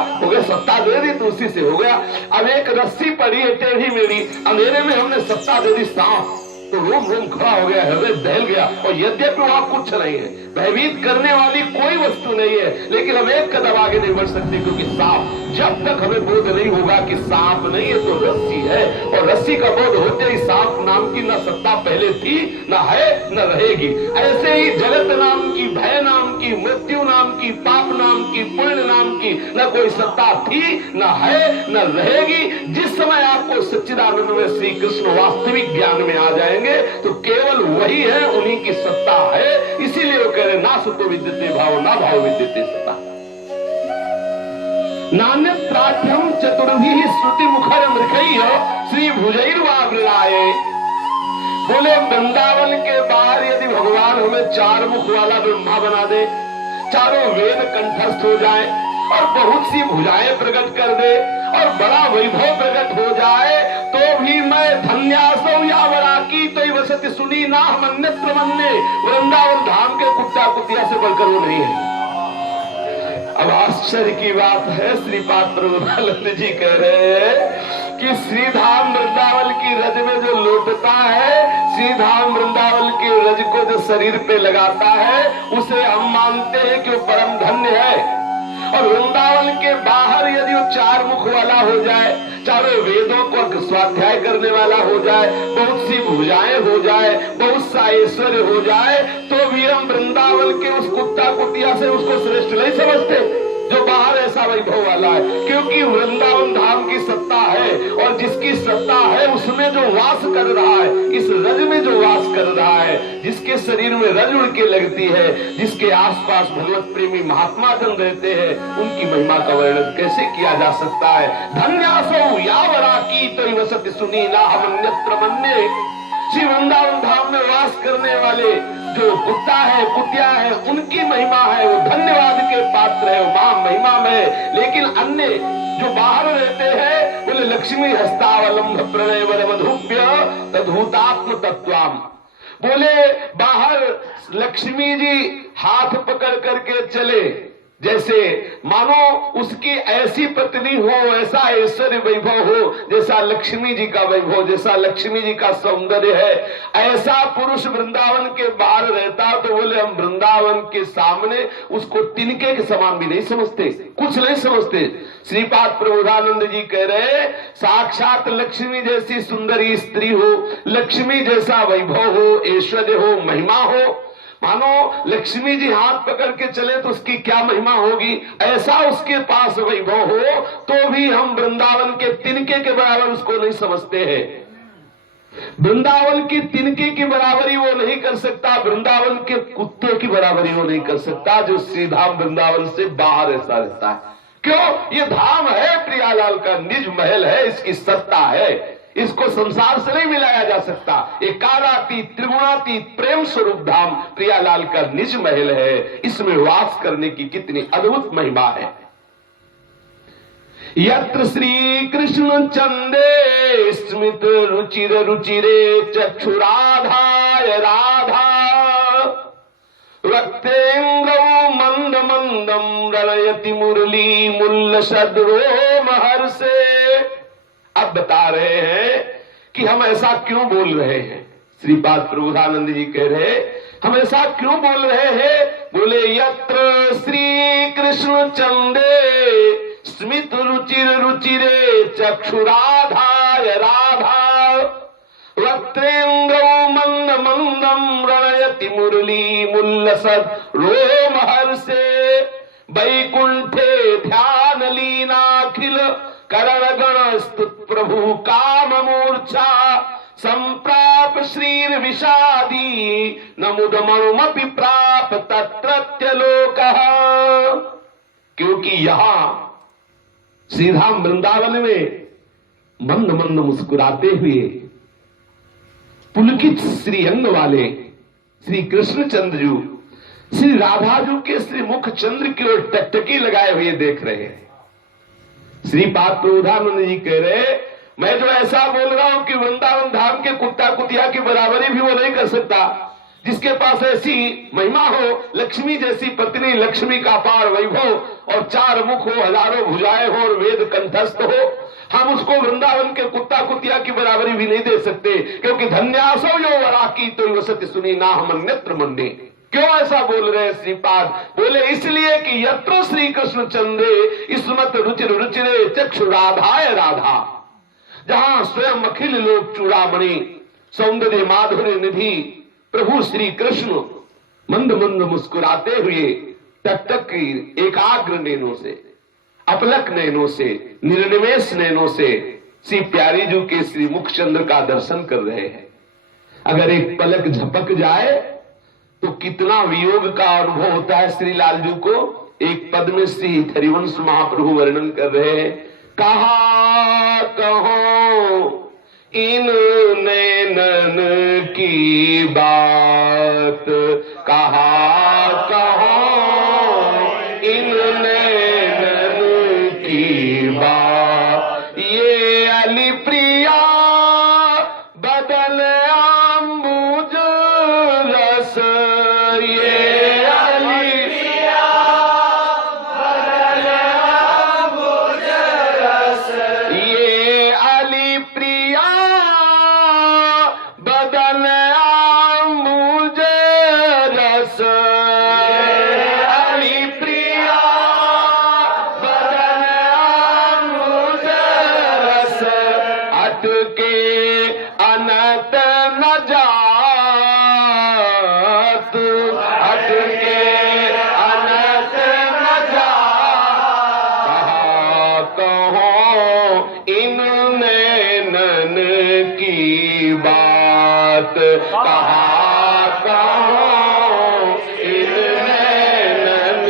सत्ता दे दी तो उसी से हो गया। अब एक रस्सी पड़ी है टेढ़ी मेढ़ी, अंधेरे में हमने सत्ता दे दी सांप, तो रोम रोम खड़ा हो गया, हृदय दहल गया। और यद्यपि वहां कुछ नहीं है, भयभीत करने वाली कोई वस्तु नहीं है, लेकिन हम एक कदम आगे नहीं बढ़ सकते, क्योंकि सांप, जब तक हमें बोध नहीं होगा कि सांप नहीं है तो रस्सी है, और रस्सी का बोध होते ही सांप नाम की न सत्ता पहले थी, न है, न रहेगी। ऐसे ही जगत नाम की, भय नाम की, मृत्यु नाम की, पाप नाम की, पुण्य नाम की न कोई सत्ता थी, न है, न रहेगी। जिस समय आपको सच्चिदानंद में श्री कृष्ण वास्तविक ज्ञान में आ जाएंगे तो केवल वही है, उन्हीं की सत्ता है। इसीलिए वो कह रहे ना सुतो विद्यते भाव, ना भाव विद्यते सत्ता। नान्यत्राठ्यम चतुर्भिः श्रुति मुखर मृखैः श्री भुजैर्वावृणाये। बोले वृंदावन के बाहर यदि भगवान हमें चार मुख वाला ब्रह्मा बना दे, चारों वेद कंठस्थ हो जाए और बहुत सी भुजाएं प्रकट कर दे और बड़ा वैभव प्रकट हो जाए, तो भी मैं धन्यासौ या वराकी तो वसति सुनी ना हम अन्यत्र मन्ने। वृंदावन धाम के कुत्ता कुतिया से बढ़कर वो नहीं है। अब आश्चर्य की बात है, श्रीपाद प्रबोधानंद जी कह रहे हैं कि श्रीधाम वृंदावन की रज में जो लौटता है, श्रीधाम वृंदावन के रज को जो शरीर पे लगाता है, उसे हम मानते हैं कि वो परम धन्य है। और वृंदावन के बाहर यदि वो चार मुख वाला हो जाए, चारों वेदों को स्वाध्याय करने वाला हो जाए, बहुत सी भुजाएं हो जाए, बहुत सा ऐश्वर्य हो जाए, तो भी हम वृंदावन के उस कुत्ता कुतिया से उसको श्रेष्ठ नहीं समझते जो बाहर ऐसा वैभव वाला है। क्योंकि वृंदावन धाम की सत्ता है, और जिसकी सत्ता है उसमें जो वास कर रहा है, इस रज में जो वास कर रहा है, जिसके शरीर में रज उड़ के लगती है, जिसके आसपास भगवत प्रेमी महात्मा जन रहते हैं, उनकी महिमा का वर्णन कैसे किया जा सकता है। धन्यासौ या वराकी तो वसति सुनी ना हम अन्यत्र मन्ये। श्री वृंदावन धाम में वास करने वाले जो कुत्ता है, कुतिया है, उनकी महिमा है, वो धन्यवाद के पात्र है, वो महा महिमा में। लेकिन अन्य जो बाहर रहते हैं बोले लक्ष्मी हस्तावलंब प्रणय वरवधूभ्य तद्भूतात्म तत्वाम, बोले बाहर लक्ष्मी जी हाथ पकड़ करके चले, जैसे मानो उसकी ऐसी पत्नी हो, ऐसा ऐश्वर्य वैभव हो जैसा लक्ष्मी जी का वैभव, जैसा लक्ष्मी जी का सौंदर्य है, ऐसा पुरुष वृंदावन के बाहर रहता तो बोले हम वृंदावन के सामने उसको तिनके के समान भी नहीं समझते, कुछ नहीं समझते। श्रीपाद प्रबोधानंद जी कह रहे साक्षात लक्ष्मी जैसी सुंदरी स्त्री हो, लक्ष्मी जैसा वैभव हो, ऐश्वर्य हो, महिमा हो, मानो लक्ष्मी जी हाथ पकड़ के चले तो उसकी क्या महिमा होगी, ऐसा उसके पास वैभव हो तो भी हम वृंदावन के तिनके के बराबर उसको नहीं समझते हैं। वृंदावन की तिनके की बराबरी वो नहीं कर सकता, वृंदावन के कुत्ते की बराबरी वो नहीं कर सकता जो श्रीधाम वृंदावन से बाहर ऐसा रहता है। क्यों? ये धाम है प्रियालाल का, निज महल है, इसकी सत्ता है, इसको संसार से नहीं मिलाया जा सकता। एक कालातीत त्रिगुणातीत प्रेम स्वरूप धाम प्रियालाल का निज महल है, इसमें वास करने की कितनी अद्भुत महिमा है। यत्र श्री कृष्ण चंदे स्मित रुचिर रुचिरे चक्षुराधाय राधा रक्तेन्द्रौ मंद मंदम रणयति मुरली मुल्लसद्रो महर्षे। अब बता रहे हैं कि हम ऐसा क्यों बोल रहे हैं। श्रीपाद प्रबोधानंद जी कह रहे हम ऐसा क्यों बोल रहे हैं, बोले यत्र श्री कृष्ण चंदे स्मित रुचिर रुचिरे चक्षुराधाय राधा वक्त्रेन्द्रौ मंद मंदम रणयति मुरली मुल्लसद रोमहर्षे वैकुंठे ध्यान लीनाखिल करण गण स्तुत प्रभु काम मूर्छा संप्राप श्रीर विषादी नमुदमनुमपि प्राप तत्रत्य लोकः। क्योंकि यहां श्रीधाम वृंदावन में मंद मंद मुस्कुराते हुए पुलकित श्री अंग वाले श्री कृष्णचंद्र जू श्री राधाजू के श्री मुख चंद्र की ओर टकटकी लगाए हुए देख रहे हैं। श्रीपाद प्रबोधानंद जी कह रहे मैं जो ऐसा बोल रहा हूं कि वृंदावन धाम के कुत्ता कुतिया की बराबरी भी वो नहीं कर सकता, जिसके पास ऐसी महिमा हो, लक्ष्मी जैसी पत्नी, लक्ष्मी का अपार वैभव और चार मुख हो, हजारों भुजाएं हो और वेद कंठस्थ हो, हम उसको वृंदावन के कुत्ता कुतिया की बराबरी भी नहीं दे सकते। क्योंकि धन्यासो यो वराकी तो वसति सुनी ना हम अन्यत्र मंडे। क्यों ऐसा बोल रहे हैं श्रीपाद? बोले इसलिए कि यत्र श्री कृष्ण चंद्रे स्मत रुचिर रुचिरे चक्षु राधाय राधा, जहां स्वयं अखिल लोक चूड़ामणि सौंदर्य माधुर्य निधि प्रभु श्री कृष्ण मंद मंद मुस्कुराते हुए टकटक एकाग्र नैनों से, अपलक नैनों से, निर्निमेष नैनों से श्री प्यारी जू के श्री मुखचंद्र का दर्शन कर रहे हैं। अगर एक पलक झपक जाए तो कितना वियोग का अनुभव होता है श्री लालजू को। एक पद में श्री हरिवंश महाप्रभु वर्णन कर रहे हैं, कहा कहो इन नैनन की बात, कहा कहो इन नैनन की बात, ये अली प्रिया बदल अम्बुज रस, ये अली प्रिया बदल अम्बुज रस, ये अली प्रिया बदल अम्बुज रस, ये अली प्रिया बदल अम्बुज रस, अटके अनंत न जात, अटके अनंत न जात, कहा कहो इन नैनन की बात, कहा कहो इन नैनन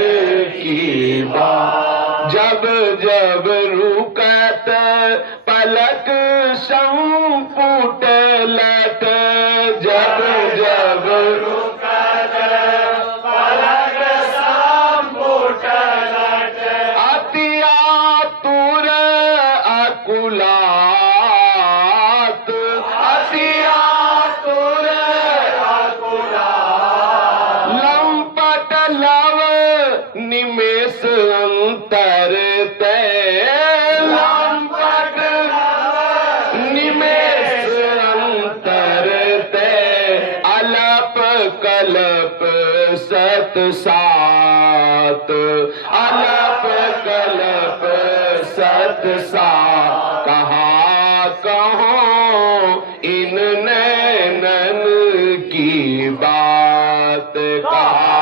की बात, जब जब रुकत पलक संपुट लट, जब जब रुकत पलक संपुट लट, अति आतुर कल्प सत सात, अलप कल्प सत सात, कहा कहो इन नैनन की बात, कहा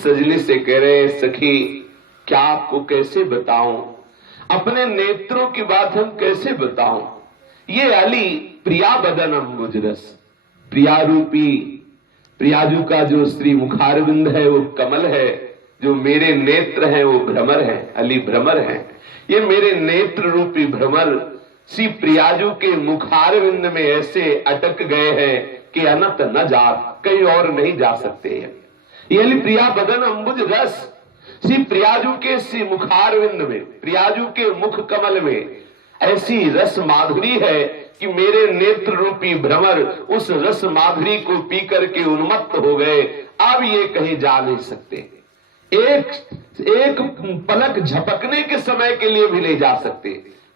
सजने से कह रहे सखी क्या आपको कैसे बताऊं, अपने नेत्रों की बात हम कैसे बताऊं। ये अली प्रिया बदन अंबुज रस, प्रिया रूपी प्रियाजू का जो श्री मुखारविंद है वो कमल है, जो मेरे नेत्र हैं वो भ्रमर है, अली भ्रमर है। ये मेरे नेत्र रूपी भ्रमर श्री प्रियाजू के मुखारविंद में ऐसे अटक गए हैं कि अनंत न जा, कहीं और नहीं जा सकते हैं। ये प्रिया बदन अंबुज रस, श्री प्रियाजू के श्री मुखारविंद में, प्रियाजू के मुख कमल में ऐसी रस माधुरी है कि मेरे नेत्र रूपी भ्रमर उस रस माधुरी को पी करके उन्मत्त हो गए, अब ये कहीं जा नहीं सकते। एक पलक झपकने के समय के लिए भी नहीं जा सकते।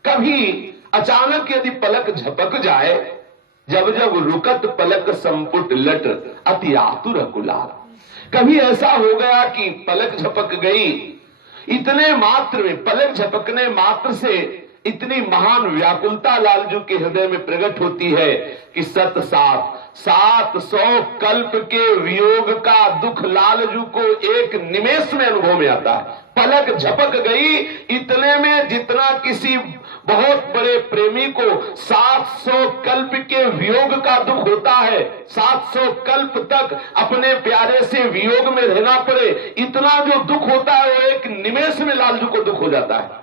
कभी अचानक यदि पलक झपक जाए, जब जब रुकत पलक संपुट लट अति आतुर कुलार, कभी ऐसा हो गया कि पलक झपक गई, इतने मात्र में, पलक झपकने मात्र से इतनी महान व्याकुलता लालजू के हृदय में प्रकट होती है कि 700 कल्प के वियोग का दुख लालजू को एक निमेष में अनुभव में आता है। पलक झपक गई इतने में, जितना किसी बहुत बड़े प्रेमी को 700 कल्प के वियोग का दुख होता है, 700 कल्प तक अपने प्यारे से वियोग में रहना पड़े, इतना जो दुख होता है वो एक निमेष में लालजू को दुख हो जाता है।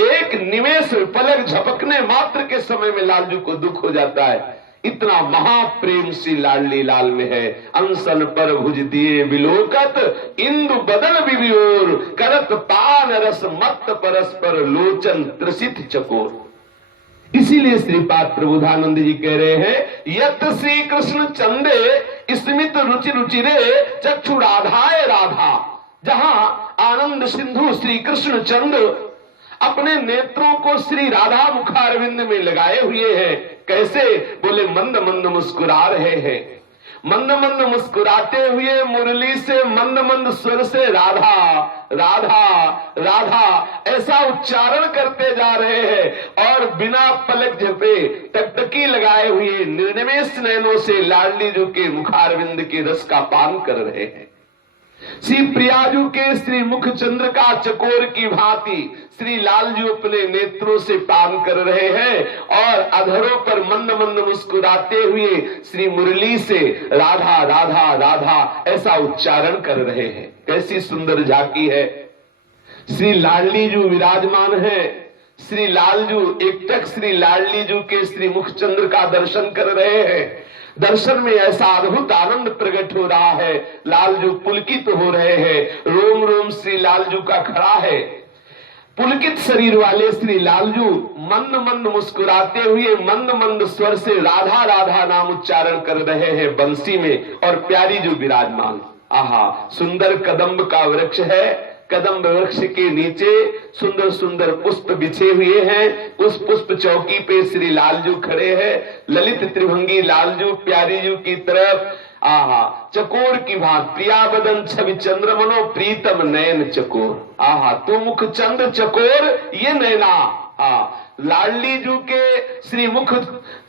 एक निमेष पलक झपकने मात्र के समय में लालजू को दुख हो जाता है। इतना महाप्रेम सी लाडली लाल में है। अंसन पर भुज दिए विलोकत, इंदु बदन विवियोर, करत पान रस मत परस्पर लोचन त्रसित चकोर। इसीलिए श्रीपाद प्रबोधानंद जी कह रहे हैं, यत श्री कृष्ण चंदे स्मित रुचि रुचिरे चक्षु राधाए राधा। जहां आनंद सिंधु श्री कृष्ण चंद्र अपने नेत्रों को श्री राधा मुखारविंद में लगाए हुए हैं। कैसे? बोले मंद मंद मुस्कुरा रहे हैं, मंद मंद मुस्कुराते हुए मुरली से मंद मंद स्वर से राधा राधा राधा ऐसा उच्चारण करते जा रहे हैं और बिना पलक झपे टकटकी लगाए हुए निर्निमेष नयनों से लाडली जो के मुखारविंद के रस का पान कर रहे हैं। श्री प्रियाजू के श्री मुख चंद्र का चकोर की भांति श्री लालजू अपने नेत्रों से पान कर रहे हैं और अधरों पर मंद मंद मुस्कुराते हुए श्री मुरली से राधा राधा राधा ऐसा उच्चारण कर रहे हैं। कैसी सुंदर झांकी है। श्री लाडलीजू विराजमान है। श्री लालजू एकटक श्री लाडलीजू के श्री मुखचंद्र का दर्शन कर रहे हैं। दर्शन में ऐसा अद्भुत आनंद प्रकट हो रहा है। लालजू पुलकित हो रहे हैं। रोम रोम श्री लालजू का खड़ा है। पुलकित शरीर वाले श्री लालजू मंद मंद मुस्कुराते हुए मंद मंद स्वर से राधा राधा नाम उच्चारण कर रहे हैं बंसी में, और प्यारी जो विराजमान। आहा, सुंदर कदम्ब का वृक्ष है। कदम्ब वृक्ष के नीचे सुंदर सुंदर पुष्प बिछे हुए हैं। उस पुष्प चौकी पे श्री लालजू खड़े हैं। ललित त्रिभंगी लालजू प्यारी जू की तरफ आहा चकोर की भांति प्रिया बदन छवि चंद्र मनो प्रीतम नयन चकोर। आहा, तू मुख चंद्र चकोर ये नैना। लाडली जू के श्री मुख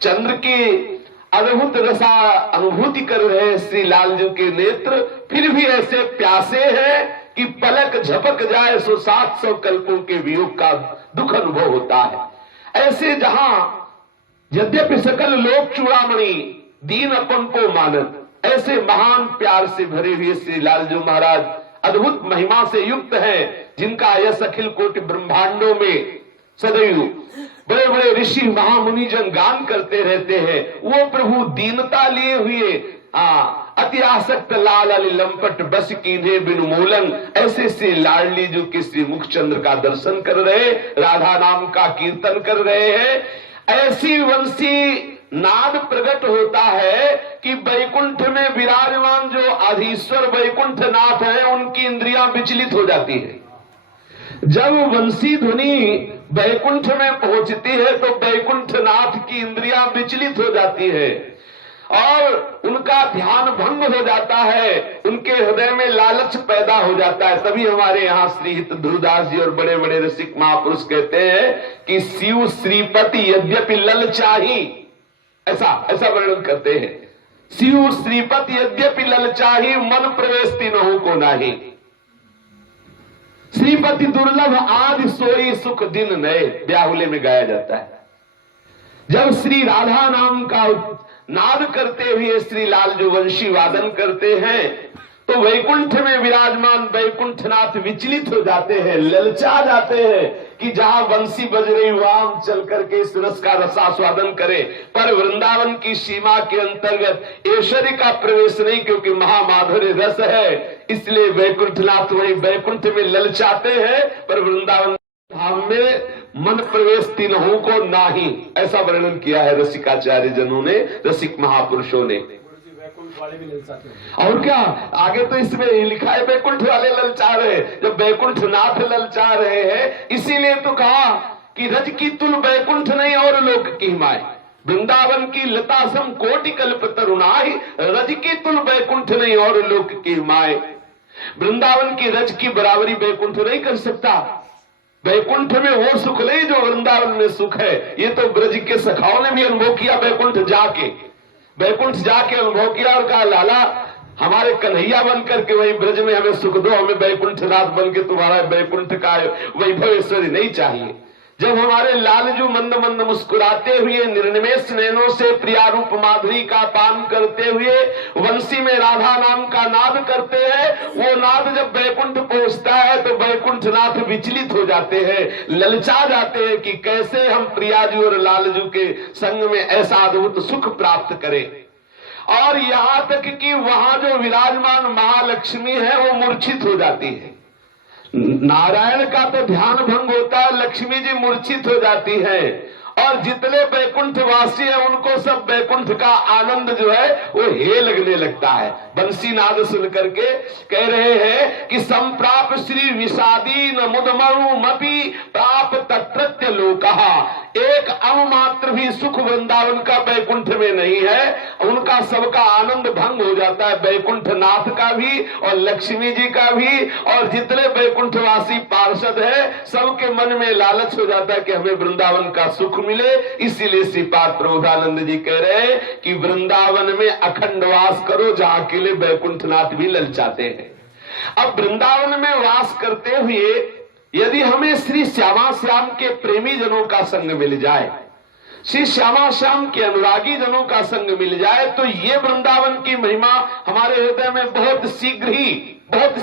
चंद्र की अद्भुत रसा अनुभूति कर रहे हैं श्री लालजू के नेत्र, फिर भी ऐसे प्यासे हैं कि पलक झपक जाए सो 700 कल्पों के वियोग का दुख अनुभव होता है। ऐसे जहां यद्यपि सकल लोक चूड़ामणि दीन अपन को मानत, ऐसे महान प्यार से भरे हुए श्री लालजू महाराज अद्भुत महिमा से युक्त है, जिनका यश अखिल कोटि ब्रह्मांडों में सदैव बड़े बड़े ऋषि महामुनि जन गान करते रहते हैं। वो प्रभु दीनता लिए हुए अति आसक्त लाल अली लंपट बस कीन्हे बिनु मूलन, ऐसे से लाडली जो कि श्री मुखचंद्र का दर्शन कर रहे, राधा नाम का कीर्तन कर रहे हैं। ऐसी वंशी नाद प्रकट होता है कि बैकुंठ में विराजमान जो अधीश्वर बैकुंठ नाथ है, उनकी इंद्रियां विचलित हो जाती है। जब वंशी ध्वनि बैकुंठ में पहुंचती है तो बैकुंठ नाथ की इंद्रियां विचलित हो जाती है और उनका ध्यान भंग हो जाता है, उनके हृदय में लालच पैदा हो जाता है। तभी हमारे यहाँ श्री हित ध्रुवदास जी और बड़े बड़े रसिक महापुरुष कहते हैं कि शिव श्रीपति यद्यपि ललचाही, ऐसा वर्णन करते हैं। शिव श्रीपति यद्यपि ललचाही, मन प्रवेश तीनों को नाही। श्रीपति दुर्लभ आदि सोई सुख दिन नए, ब्याहुले में गाया जाता है। जब श्री राधा नाम का नाद करते हुए श्री लालजू वंशी वादन करते हैं तो वैकुंठ में विराजमान वैकुंठनाथ विचलित हो जाते हैं, ललचा जाते हैं कि जहां बंसी बज रही वहां चल करके इस रस का रसास्वादन करें। पर वृंदावन की सीमा के अंतर्गत ऐश्वर्य का प्रवेश नहीं, क्योंकि महामाधुर्य रस है, इसलिए वैकुंठनाथ वही वैकुंठ में ललचाते हैं, पर वृंदावन धाम में मन प्रवेश तीनों को नाही। ऐसा वर्णन किया है रसिकाचार्य जनों ने, रसिक महापुरुषों ने। वाले भी ललचाते हैं। और क्या आगे तो इसमें लिखा है बैकुंठ वाले ललचा रहे, जब बैकुंठ नाथ ललचा रहे हैं, इसीलिए तो कहा कि रज की तुल बैकुंठ नहीं और लोक की माए, वृंदावन की लता सम कोटि कल्प तरुणाई, रज की तुल बैकुंठ नहीं और लोक की माए। वृंदावन की रज की बराबरी बैकुंठ नहीं कर सकता। बैकुंठ में वो सुख नहीं जो वृंदावन में सुख है। ये तो ब्रज के सखाओं ने भी अनुभव किया, बैकुंठ जाके अनुभव किया और कहा लाला हमारे कन्हैया बन करके वही ब्रज में हमें सुख दो, हमें बैकुंठ नाथ बन के तुम्हारा बैकुंठ का वैभव ऐश्वर्य नहीं चाहिए। जब हमारे लालजू मंद मंद मुस्कुराते हुए निर्निमेष नैनों से प्रियारूप माधुरी का पान करते हुए वंशी में राधा नाम का नाद करते हैं, वो नाद जब बैकुंठ पहुंचता है तो बैकुंठ नाथ विचलित हो जाते हैं, ललचा जाते हैं कि कैसे हम प्रियाजू और लालजू के संग में ऐसा अद्भुत सुख प्राप्त करें। और यहां तक कि वहां जो विराजमान महालक्ष्मी है वो मूर्छित हो जाती है। नारायण का तो ध्यान भंग होता है, लक्ष्मी जी मूर्छित हो जाती है और जितने बैकुंठ वासी है उनको सब बैकुंठ का आनंद जो है वो हे लगने लगता है। बंसी नाद सुन करके कह रहे हैं कि संप्राप श्री विषादीन मुदमणु मपि प्राप तत्रत्य लोकहा, एक अणु मात्र भी सुख वृंदावन का बैकुंठ में नहीं है, उनका सबका आनंद भंग हो जाता है, बैकुंठ नाथ का भी और लक्ष्मी जी का भी, और जितने बैकुंठवासी पार्षद है सबके मन में लालच हो जाता है कि हमें वृंदावन का सुख मिले। इसीलिए श्रीपाद प्रबोधानंद जी कह रहे हैं कि वृंदावन में अखंड वास करो, जहां के लिए बैकुंठनाथ भी ललचाते हैं। अब वृंदावन में वास करते हुए यदि हमें श्री श्यामा श्याम के प्रेमी जनों का संग मिल जाए, श्री श्यामा श्याम के अनुरागी जनों का संग मिल जाए, तो ये वृंदावन की महिमा हमारे हृदय में बहुत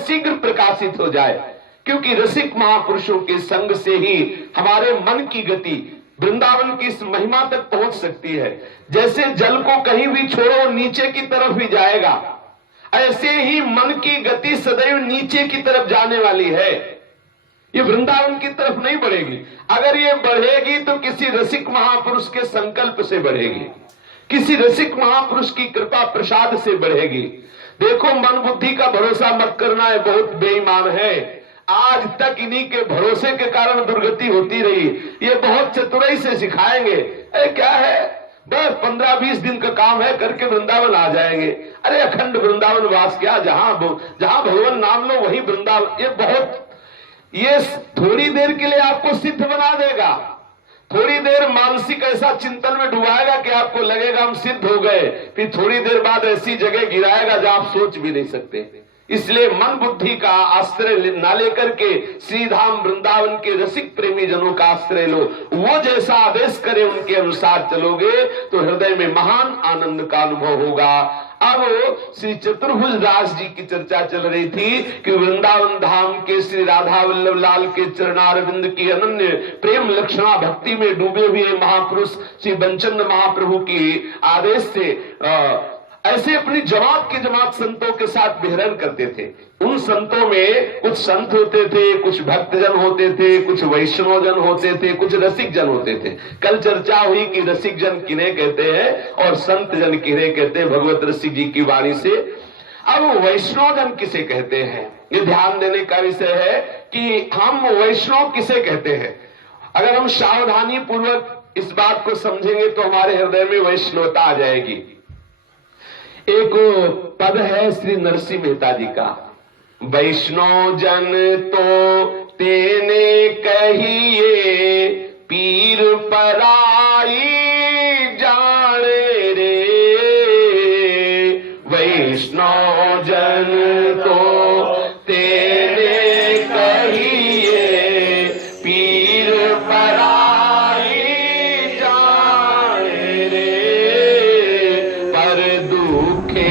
शीघ्र प्रकाशित हो जाए। क्योंकि रसिक महापुरुषों के संग से ही हमारे मन की गति वृंदावन की इस महिमा तक पहुंच सकती है। जैसे जल को कहीं भी छोड़ो नीचे की तरफ ही जाएगा, ऐसे ही मन की गति सदैव नीचे की तरफ जाने वाली है, ये वृंदावन की तरफ नहीं बढ़ेगी। अगर ये बढ़ेगी तो किसी रसिक महापुरुष के संकल्प से बढ़ेगी, किसी रसिक महापुरुष की कृपा प्रसाद से बढ़ेगी। देखो मन बुद्धि का भरोसा मत करना, है बहुत बेईमान है। आज तक इन्हीं के भरोसे के कारण दुर्गति होती रही। ये बहुत चतुराई से सिखाएंगे, अरे क्या है बस 15-20 दिन का काम है, करके वृंदावन आ जाएंगे। अरे अखंड वृंदावन वास क्या, जहां भगवान नाम लो वही वृंदावन। ये थोड़ी देर के लिए आपको सिद्ध बना देगा, थोड़ी देर मानसिक ऐसा चिंतन में डुबाएगा कि आपको लगेगा हम सिद्ध हो गए, फिर थोड़ी देर बाद ऐसी जगह गिराएगा जहां आप सोच भी नहीं सकते। इसलिए मन बुद्धि का आश्रय ना लेकर के श्री धाम वृंदावन के रसिक प्रेमी जनों का आश्रय लो। वो जैसा आदेश करे उनके अनुसार चलोगे तो हृदय में महान आनंद का अनुभव होगा। अब श्री चतुर्भुज दास जी की चर्चा चल रही थी कि वृंदावन धाम के श्री राधा वल्लभ लाल के चरणारविंद की अनन्य प्रेम लक्षणा भक्ति में डूबे हुए महापुरुष श्री बंचंद महाप्रभु की आदेश से ऐसे अपनी जमात के जमात संतों के साथ विहरण करते थे। उन संतों में कुछ संत होते थे, कुछ भक्तजन होते थे, कुछ वैष्णव जन होते थे, कुछ रसिक जन होते थे। कल चर्चा हुई कि रसिक जन किन्हें कहते हैं और संत जन किन्हें कहते हैं भगवत रसिक जी की वाणी से। अब वैष्णव जन किसे कहते हैं, ये ध्यान देने का विषय है कि हम वैष्णव किसे कहते हैं। अगर हम सावधानी पूर्वक इस बात को समझेंगे तो हमारे हृदय में वैष्णवता आ जाएगी। एक पद है श्री नरसिंह मेहता जी का, वैष्णव जन तो तेने कहिए पीर पराई जाने रे, वैष्णव जन तो तेने कहिए पीर पराई जाने रे, पर दुखे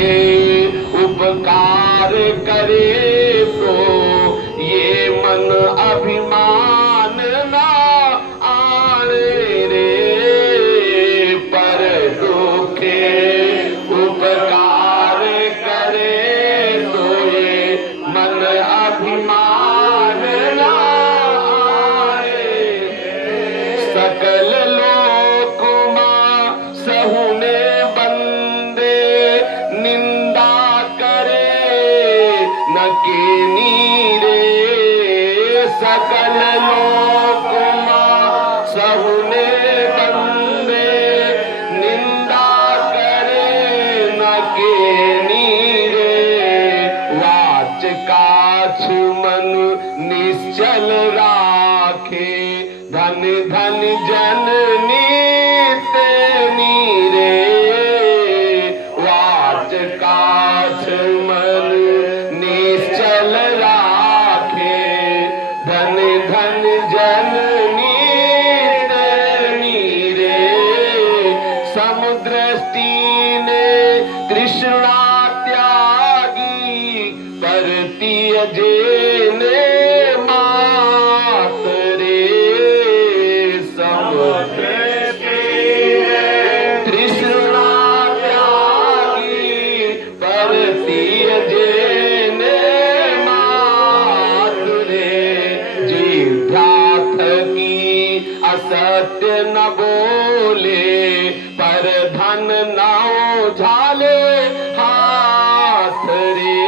उपकार करे तो ये मन अभिमान ना आने रे, पर दुखे उपकार करे तो ये मन अभिमान ना आने, सकल लोक मां सहुने बंदे निंदा करे न कीनी रे, सकल लोक मां सहुने बंदे निंदा करे न कीनी रे, वाच काछ मन निश्चल राखे धन धन जननी तेनी रे, वाच काछ मन निश्चल राखे धन धन जननी तेनी रे, समुद्रष्टि ने तृष्णा त्यागी परतीय जेने मात रे, समुद्रष्टि तृष्णा त्यागी परतीय जेने मात रे, जिभ्रात की असत्य न बोले पर धन नाओ झाले हाथ रे,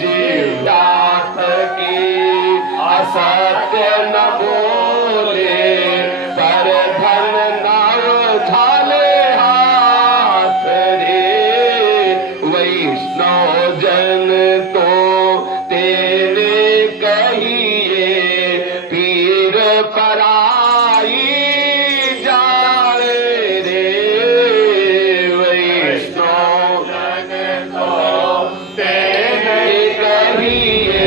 जिभ्रात की असत्य न बोले पर धन नाओ झाले हाथ रे, वैष्णव जन तो तेरे कहिए पीर पराई जाने रे, वैष्णव जन तो तेरे कहिए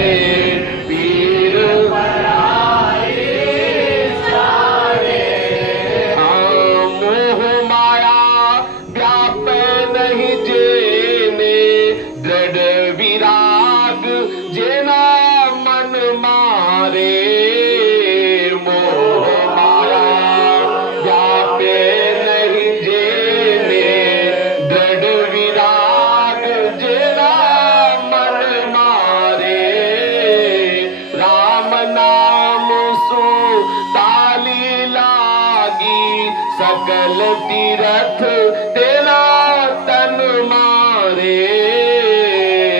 पीर पराई जाने, मोह माया व्याप नहीं जेने दृढ़ विराग जेना मन मारे, मोह माया व्यापे नहीं जेने दृढ़ विराग जेना मन मारे, राम नाम सु ताली लागी सकल तीरथ तेरा तन मारे,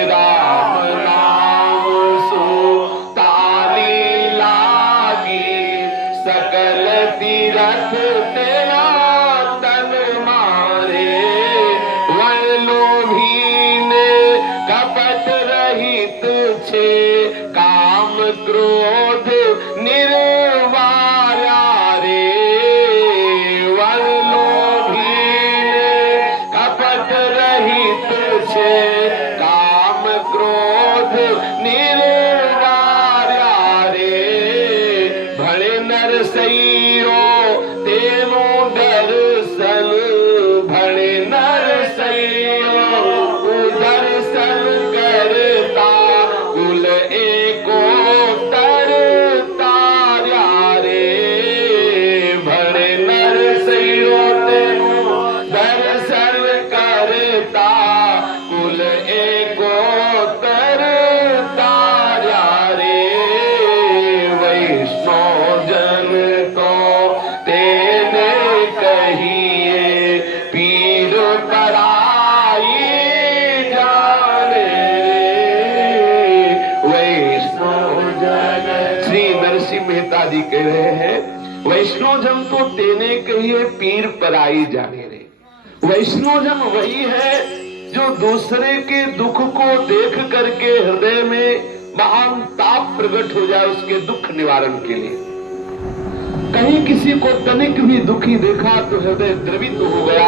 राम नाम सु ताली लागी सकल तीरथ तेरा तन मारे, वन लोभी ने कपट रहित छे काम क्रोध निर्वाया रे, वन लोभी ने कपट रहित छे काम क्रोध कह रहे हैं वैष्णव जन तो तेने कहिए पीर पराई जाने रे। वैष्णव जन वही है जो दूसरे के दुख को देख करके हृदय में महान ताप प्रकट हो जाए उसके दुख निवारण के लिए। कहीं किसी को तनिक भी दुखी देखा तो हृदय द्रवित हो गया,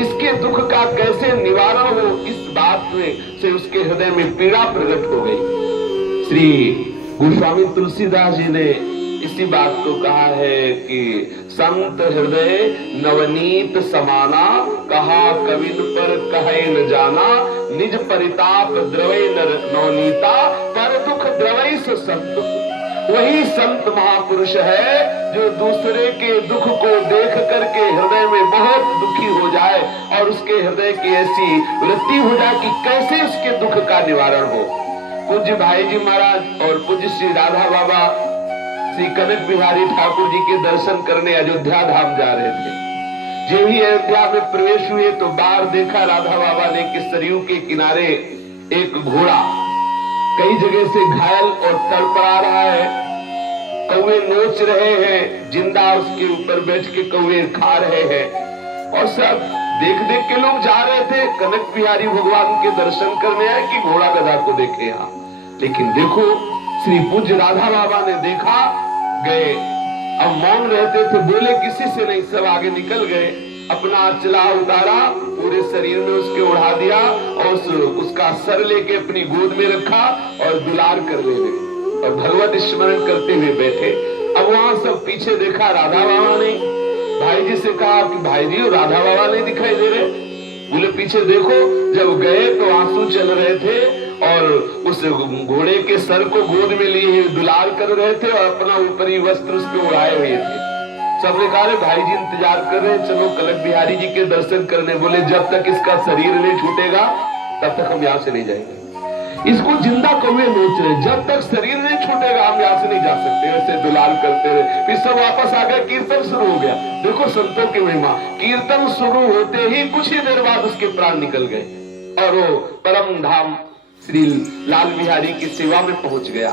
इसके दुख का कैसे निवारण हो इस बात में से उसके हृदय में पीड़ा प्रकट हो गई। श्री गोस्वामी तुलसीदास जी ने इसी बात को कहा है कि संत हृदय नवनीत समाना, कहा कविन पर कहे न जाना, निज परिताप द्रवै नवनीता, पर दुख द्रवै सो संत। वही संत महापुरुष है जो दूसरे के दुख को देख करके हृदय में बहुत दुखी हो जाए और उसके हृदय की ऐसी वृत्ति हो जाए कि कैसे उसके दुख का निवारण हो। पूज्य भाई जी महाराज और पूज्य श्री राधा बाबा श्री कनक बिहारी ठाकुर जी के दर्शन करने अयोध्या धाम जा रहे थे। जब ही अयोध्या में प्रवेश हुए तो बाहर देखा राधा बाबा ने कि सरयू के किनारे एक घोड़ा कई जगह से घायल और तड़पड़ा रहा है, कौवे नोच रहे हैं, जिंदा उसके ऊपर बैठ के कौवे खा रहे हैं और सब देख देख के लोग जा रहे थे कनक बिहारी भगवान के दर्शन करने आए कि घोड़ा गधा को देखे यहाँ। लेकिन देखो श्री पूज्य राधा बाबा ने देखा, गए, अब मौन रहते थे, बोले किसी से नहीं, सब आगे निकल गए, अपना अचला उतारा, पूरे शरीर में उसके उड़ा दिया और उसका सर लेके अपनी गोद में रखा और दुलार कर ले गए और भगवत स्मरण करते हुए बैठे। अब वहां सब पीछे देखा, राधा बाबा ने भाई जी से कहा कि भाई जी राधा बाबा नहीं दिखाई दे रहे। बोले पीछे देखो। जब गए तो आंसू चल रहे थे और उस घोड़े के सर को गोद में लिए दुलार कर रहे थे और अपना ऊपरी वस्त्र उस पे उड़ाए हुए थे। सबने कहा भाई जी इंतजार कर रहे हैं, चलो कनक बिहारी जी के दर्शन करने। बोले जब तक इसका शरीर नहीं छूटेगा तब तक हम यहाँ से नहीं जाएंगे। इसको जिंदा कौवे नोच रहे, जब तक शरीर नहीं छूटेगा हम यहाँ से नहीं जा सकते। ऐसे दुलार करते रहे, फिर सब वापस आ गए, कीर्तन शुरू हो गया। देखो संतों की महिमा, कीर्तन शुरू होते ही कुछ ही देर बाद उसके प्राण निकल गए और वो परम धाम श्री लाल बिहारी की सेवा में पहुंच गया।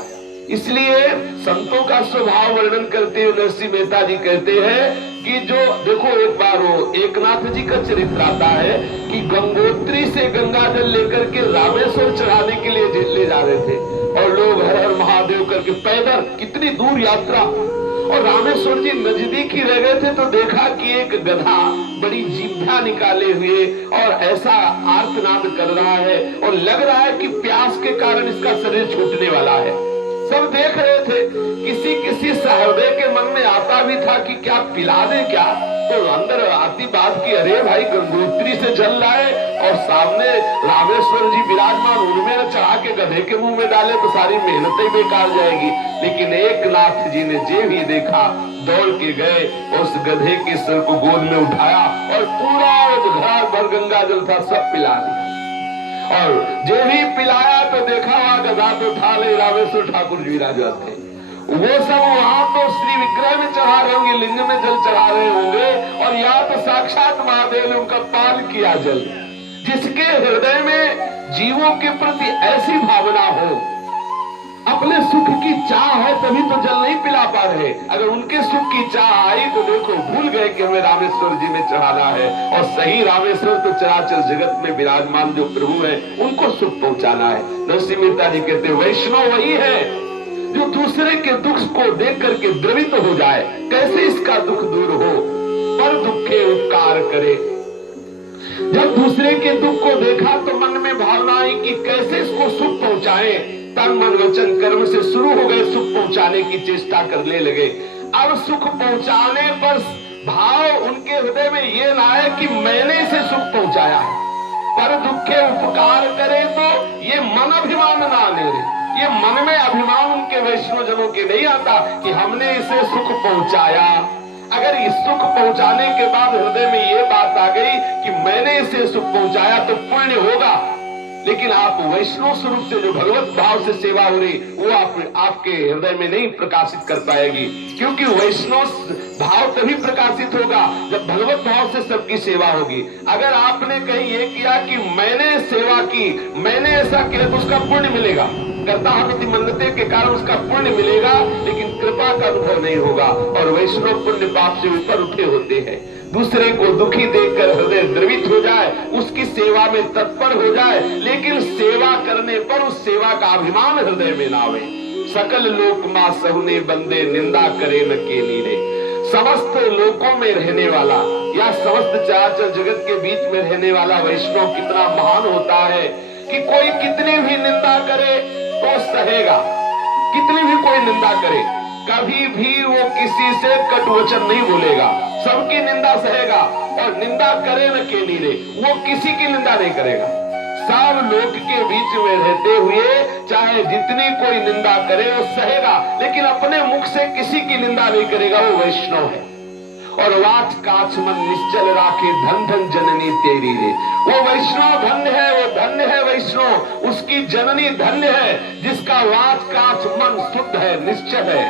इसलिए संतों का स्वभाव वर्णन करते हुए नरसिंह मेहता जी कहते हैं कि जो देखो एक बार वो एकनाथ जी का चरित्र आता है कि गंगोत्री से गंगा जल लेकर के रामेश्वर चढ़ाने के लिए ले जा रहे थे और लोग हर हर महादेव करके पैदल कितनी दूर यात्रा, और रामेश्वर जी नजदीक ही रह गए थे तो देखा कि एक गधा बड़ी जीभा निकाले हुए और ऐसा आर्तनाद कर रहा है और लग रहा है कि प्यास के कारण इसका शरीर छूटने वाला है। सब देख रहे थे, किसी किसी सहृदय के मन में आता भी था कि क्या पिला दे क्या, तो अंदर आती बात की अरे भाई गंगोत्री से जल लाए और सामने रामेश्वर जी विराजमान, उनमें चढ़ा के गधे के मुंह में डाले तो सारी मेहनतें बेकार जाएगी। लेकिन एकनाथ जी ने जे भी देखा दौड़ के गए, उस गधे के सर को गोद में उठाया और पूरा घड़ा भर गंगा जल था सब पिला दिया। और जो भी पिलाया तो देखा वहां गधा तो उठा ले रामेश्वर ठाकुर जी विराजमान थे। वो सब वहां तो श्री विग्रह में चढ़ा रहे होंगे, लिंग में जल चढ़ा रहे होंगे और यहाँ तो साक्षात महादेव ने उनका पान किया जल। जिसके हृदय में जीवों के प्रति ऐसी भावना हो, अपने सुख की चाह है तभी तो जल नहीं पिला पा रहे। अगर उनके सुख की चाह आई तो देखो भूल गए कि हमें रामेश्वर जी में चढ़ाना है और सही रामेश्वर तो चराचर जगत में विराजमान जो प्रभु है उनको सुख पहुंचाना है। नरसिंह मेहता जी कहते वैष्णव वही है जो दूसरे के दुख को देख करके द्रवित हो जाए, कैसे इसका दुख दूर हो, पर दुखे उपकार करे। जब दूसरे के दुख को देखा तो मन में भावना आई कि कैसे इसको सुख पहुंचाए, तन मन वचन कर्म से शुरू हो गए सुख पहुंचाने की चेष्टा करने लगे। अब सुख पहुंचाने पर भाव उनके हृदय में ये ना है कि मैंने इसे सुख पहुंचाया है, पर दुखे उपकार करे तो ये मन अभिमान ना ले रहे। ये मन में अभिमान उनके वैष्णव जनों के नहीं आता कि हमने इसे सुख पहुंचाया। अगर इस सुख पहुंचाने के बाद हृदय में ये बात आ गई कि मैंने इसे सुख पहुंचाया तो पुण्य होगा, लेकिन आप वैष्णव स्वरूप से जो भगवत भाव से सेवा हो रही वो आपके हृदय में नहीं प्रकाशित कर पाएगी, क्योंकि वैष्णव भाव तभी प्रकाशित होगा जब भगवत भाव से सबकी सेवा होगी। अगर आपने कहीं ये किया कि मैंने सेवा की, मैंने ऐसा किया तो उसका पुण्य मिलेगा, कर्ताहमिति मन्नते के कारण उसका पुण्य मिलेगा, लेकिन कृपा का अनुभव नहीं होगा। और वैष्णव पुण्य पाप से ऊपर उठे होते हैं। दूसरे को दुखी देखकर हृदय द्रवित हो जाए, उसकी सेवा में तत्पर हो जाए, लेकिन सेवा करने पर उस सेवा का अभिमान हृदय में ना आवे। सकल लोक मां सहुने बंदे निंदा करे न के नीरे। समस्त लोकों में रहने वाला या समस्त चराचर जगत के बीच में रहने वाला वैष्णव कितना महान होता है कि कोई कितनी भी निंदा करे तो सहेगा। कितनी भी कोई निंदा करे, कभी भी वो किसी से कटु वचन नहीं बोलेगा, सबकी निंदा सहेगा। और निंदा करे न के नीरे, वो किसी की निंदा नहीं करेगा। सब लोक के बीच में रहते हुए चाहे जितनी कोई निंदा करे वो सहेगा, लेकिन अपने मुख से किसी की निंदा नहीं करेगा। वो वैष्णव है। और वाच काच मन निश्चल राखे धन धन जननी तेरी रे। वो वैष्णव धन्य है, वो धन्य है वैष्णव, उसकी जननी धन्य है जिसका वाच काच मन शुद्ध है, निश्चल है।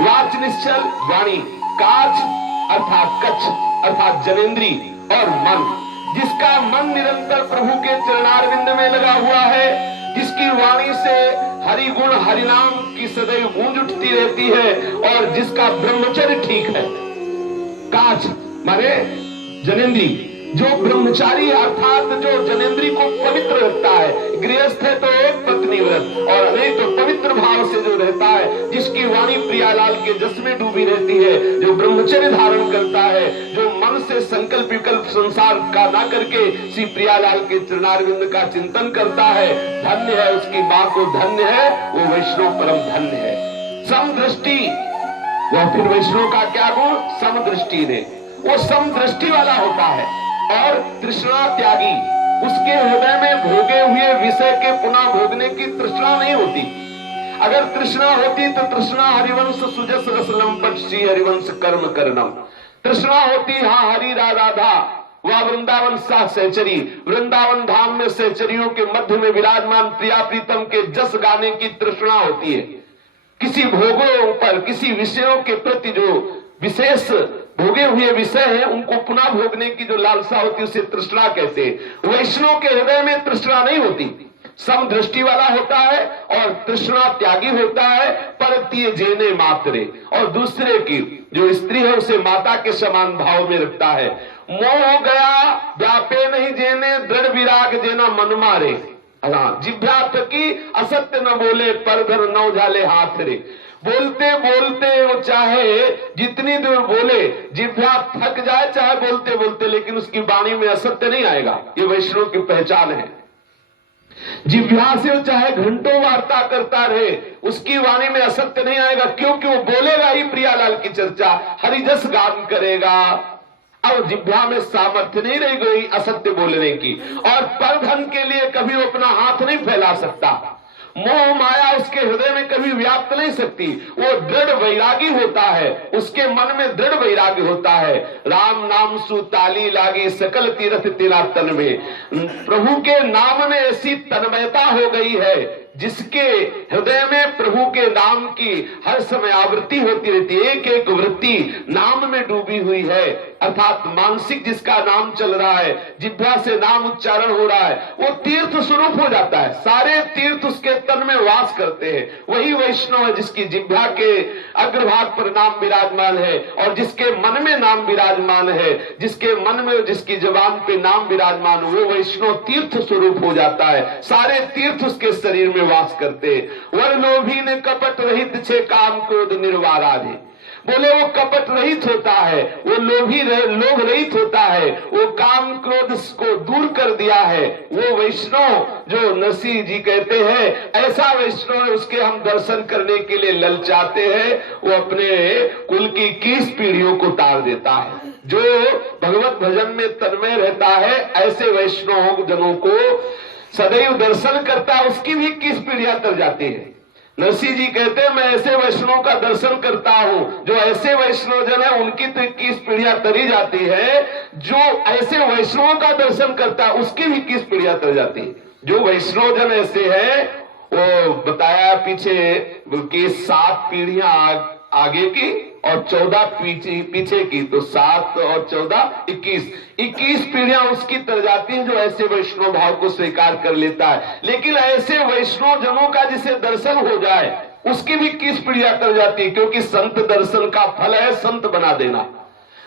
वाच निश्चल वाणी, काच अर्थात कच्छ अर्थात जनेन्द्री, और मन जिसका मन निरंतर प्रभु के चरणारविंद में लगा हुआ है, जिसकी वाणी से हरि गुण हरिनाम की सदैव गूंज उठती रहती है, और जिसका ब्रह्मचर्य ठीक है। काच माने जनेन्द्री, जो ब्रह्मचारी अर्थात जो जनेन्द्री को पवित्र रखता है। गृहस्थ है तो एक पत्नी व्रत, और नहीं तो पवित्र भाव से जो रहता है, जिसकी वाणी प्रियालाल के जस में डूबी रहती है, जो ब्रह्मचर्य धारण करता है, जो मन से संकल्प विकल्प संसार का ना करके श्री प्रियालाल के चरणारविंद का चिंतन करता है, धन्य है, उसकी मां को धन्य है, वो वैष्णव परम धन्य है। समदृष्टि, वह फिर वैष्णव का क्या गुण? समदृष्टि ने, वो समदृष्टि वाला होता है। और तृष्णा त्यागी, उसके हृदय में भोगे हुए विषय के पुनः भोगने की तृष्णा नहीं होती। अगर तृष्णा होती तो तृष्णा हरिवंश सुजस रसलम पट श्री हरिवंश कर्म करनम। तृष्णा होती हाँ हरि राधा वह वृंदावन सा सहचरी, वृंदावन धाम में सहचरियों के मध्य में विराजमान प्रिया प्रीतम के जस गाने की तृष्णा होती है। किसी भोगों पर, किसी विषयों के प्रति जो विशेष भोगे हुए विषय है, उनको पुनः भोगने की जो लालसा होती है उसे तृष्णा कहते हैं। वैष्णव के हृदय में तृष्णा नहीं होती, समदृष्टि वाला होता है और तृष्णा त्यागी होता है। परतीय जेने मातरे, और दूसरे की जो स्त्री है उसे माता के समान भाव में रखता है। मोह गया व्यापे नहीं जेने, दृढ़ विराग जेना मन मारे। जिभ्या की असत्य न बोले, परधर न उजाले हाथ रे। बोलते बोलते वो चाहे जितनी दूर बोले, जिभ्या थक जाए चाहे बोलते बोलते, लेकिन उसकी वाणी में असत्य नहीं आएगा। ये वैष्णव की पहचान है। जिभ्या से वो चाहे घंटों वार्ता करता रहे, उसकी वाणी में असत्य नहीं आएगा, क्योंकि वो बोलेगा ही प्रियालाल की चर्चा, हरिजस गान करेगा। अब जिभ्या में सामर्थ्य नहीं रह गई असत्य बोलने की, और परधन के लिए कभी वो अपना हाथ नहीं फैला सकता। मोह माया उसके हृदय में कभी व्याप्त नहीं सकती। वो दृढ़ वैरागी होता है, उसके मन में दृढ़ वैरागी होता है। राम नाम सु ताली लागी, सकल तीर्थ तेरा तन में। प्रभु के नाम में ऐसी तन्मयता हो गई है जिसके हृदय में प्रभु के नाम की हर समय आवृत्ति होती रहती है। एक एक वृत्ति नाम में डूबी हुई है, अर्थात मानसिक जिसका नाम चल रहा है, जिह्वा से नाम उच्चारण हो रहा है, वो तीर्थ स्वरूप हो जाता है। सारे तीर्थ उसके तन में वास करते हैं। वही वैष्णव है जिसकी जिह्वा के अग्रभाग पर नाम विराजमान है, और जिसके मन में नाम विराजमान है, जिसके मन में जिसकी जबान पे नाम विराजमान, वो वैष्णव तीर्थ स्वरूप हो जाता है। सारे तीर्थ उसके शरीर में वास करते। वर लोभी ने कपट रहित छे काम क्रोध निर्वाराधे। बोले वो कपट रहित होता है, वो लोभ रहित होता है, वो काम क्रोध को दूर कर दिया है। वो वैष्णव जो नरसिंह जी कहते हैं, ऐसा वैष्णव है, उसके हम दर्शन करने के लिए ललचाते हैं। वो अपने कुल की 21 पीढ़ियों को तार देता है। जो भगवत भजन में तन्मय रहता है, ऐसे वैष्णव जनों को सदैव दर्शन करता है, उसकी भी 21 पीढ़ियां तर जाती है। नरसिंह जी कहते हैं, मैं ऐसे वैष्णव का दर्शन करता हूं, जो ऐसे वैष्णव जन है उनकी तो 21 पीढ़ियां तरी जाती है। जो ऐसे वैष्णवों का दर्शन करता है उसकी भी 21 पीढ़ियां तर जाती है। जो वैष्णव जन ऐसे है, वो बताया पीछे कि 7 पीढ़ियां आगे की और 14 पीछे की, तो 7 और 14 21 पीढ़ियां उसकी तर जाती हैं जो ऐसे वैष्णव भाव को स्वीकार कर लेता है। लेकिन ऐसे वैष्णव जनों का जिसे दर्शन हो जाए उसकी भी 21 पीढ़ियां तर जाती है, क्योंकि संत दर्शन का फल है संत बना देना।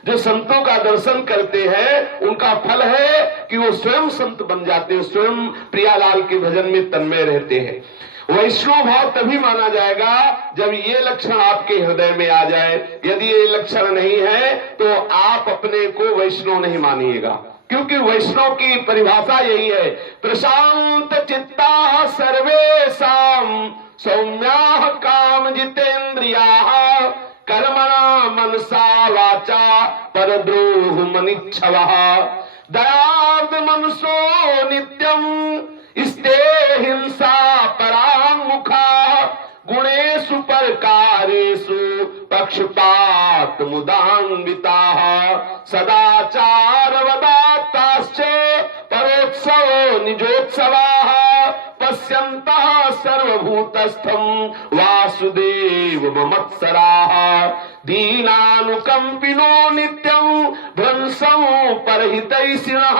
जो संतों का दर्शन करते हैं उनका फल है कि वो स्वयं संत बन जाते हैं, स्वयं प्रियालाल के भजन में तन्मय रहते हैं। वैष्णव भाव तभी माना जाएगा जब ये लक्षण आपके हृदय में आ जाए। यदि ये लक्षण नहीं है तो आप अपने को वैष्णव नहीं मानिएगा, क्योंकि वैष्णव की परिभाषा यही है, प्रशांत चित्ता सर्वेषां सौम्या काम जितेन्द्रिया कर्मणा मनसा वाचा परद्रोह मनिच्छवः दयार्द मनसो नित्यम स्ते हिंसा परामुखा गुणेषु परकारेषु पक्षपात मुदान्विता सदाचारवदात्ताश्च परोत्सवो निजोत्सवाः पश्यन्तः सर्वभूतस्थं वासुदेव ममत्सराः दीनानुकंपिनो नित्यं भ्रंशं परहितैषिणः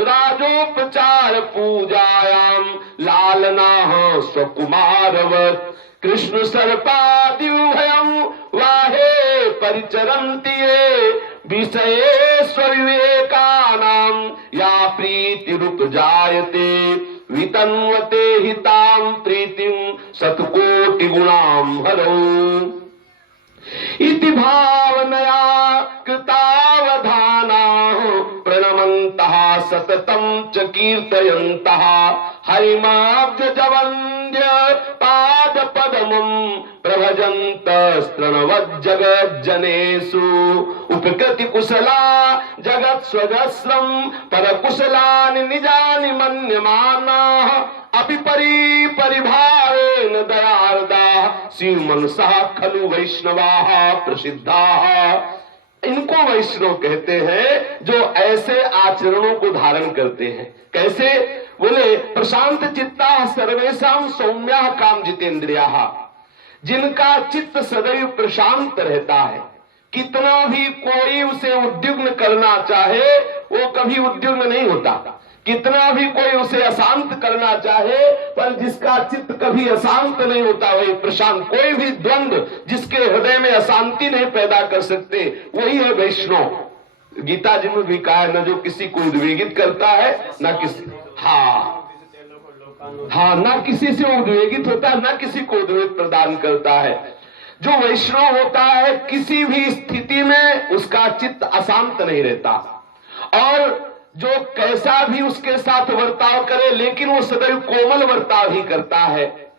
राजोपचार पूजायां लालनाः स्वकुमारवत् कृष्ण सर्पादिभयं वाहे परिचरन्ति ये विषये स्वविवेकानां या प्रीतिरुपजायते वितन्वते हितां प्रीतिं शतकोटि गुणां हरौ इति भावनया कृतावधाना प्रणमन्तः सततं च कीर्तयन्तः हरिमाब्जवन्द्य पादपद्मं प्रभजन्तस्तृणवज्जगज्जनेषु उपकृति कुशला जगत्स्वजस्रं परकुशलानि निजानि मन्यमानाः अपि परिभावेन दयार्दाः शिवमनसः खलु वैष्णवाः प्रसिद्धाः। इनको वैष्णव कहते हैं जो ऐसे आचरणों को धारण करते हैं। कैसे? बोले प्रशांत चित्ता सर्वेषां सौम्या काम जितेन्द्रियाः, जिनका चित्त सदैव प्रशांत रहता है। कितना भी कोई उसे उद्विग्न करना चाहे वो कभी उद्विग्न नहीं होता, कितना भी कोई उसे अशांत करना चाहे पर जिसका चित्त कभी अशांत नहीं होता वही प्रशांत। कोई भी द्वंद्व जिसके हृदय में अशांति नहीं पैदा कर सकते वही है वैष्णव। गीता जी में भी कहा है, न जो किसी को उद्वेगित करता है न किसी न किसी से उद्वेगित होता है, न किसी को उद्वेग प्रदान करता है। जो वैष्णव होता है किसी भी स्थिति में उसका चित्त अशांत नहीं रहता, और जो कैसा भी उसके साथ वर्ताव करे लेकिन वो सदैव कोमल वर्ताव ही करता है,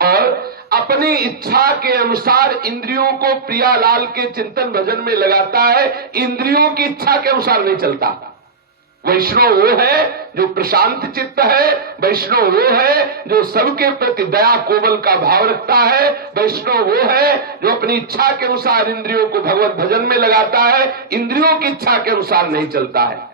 और अपनी इच्छा के अनुसार इंद्रियों को प्रियालाल के चिंतन भजन में लगाता है, इंद्रियों की इच्छा के अनुसार नहीं चलता। वैष्णव वो है जो प्रशांत चित्त है, वैष्णव वो है जो सबके प्रति दया कोमल का भाव रखता है, वैष्णव वो है जो अपनी इच्छा के अनुसार इंद्रियों को भगवत भजन में लगाता है, इंद्रियों की इच्छा के अनुसार नहीं चलता है।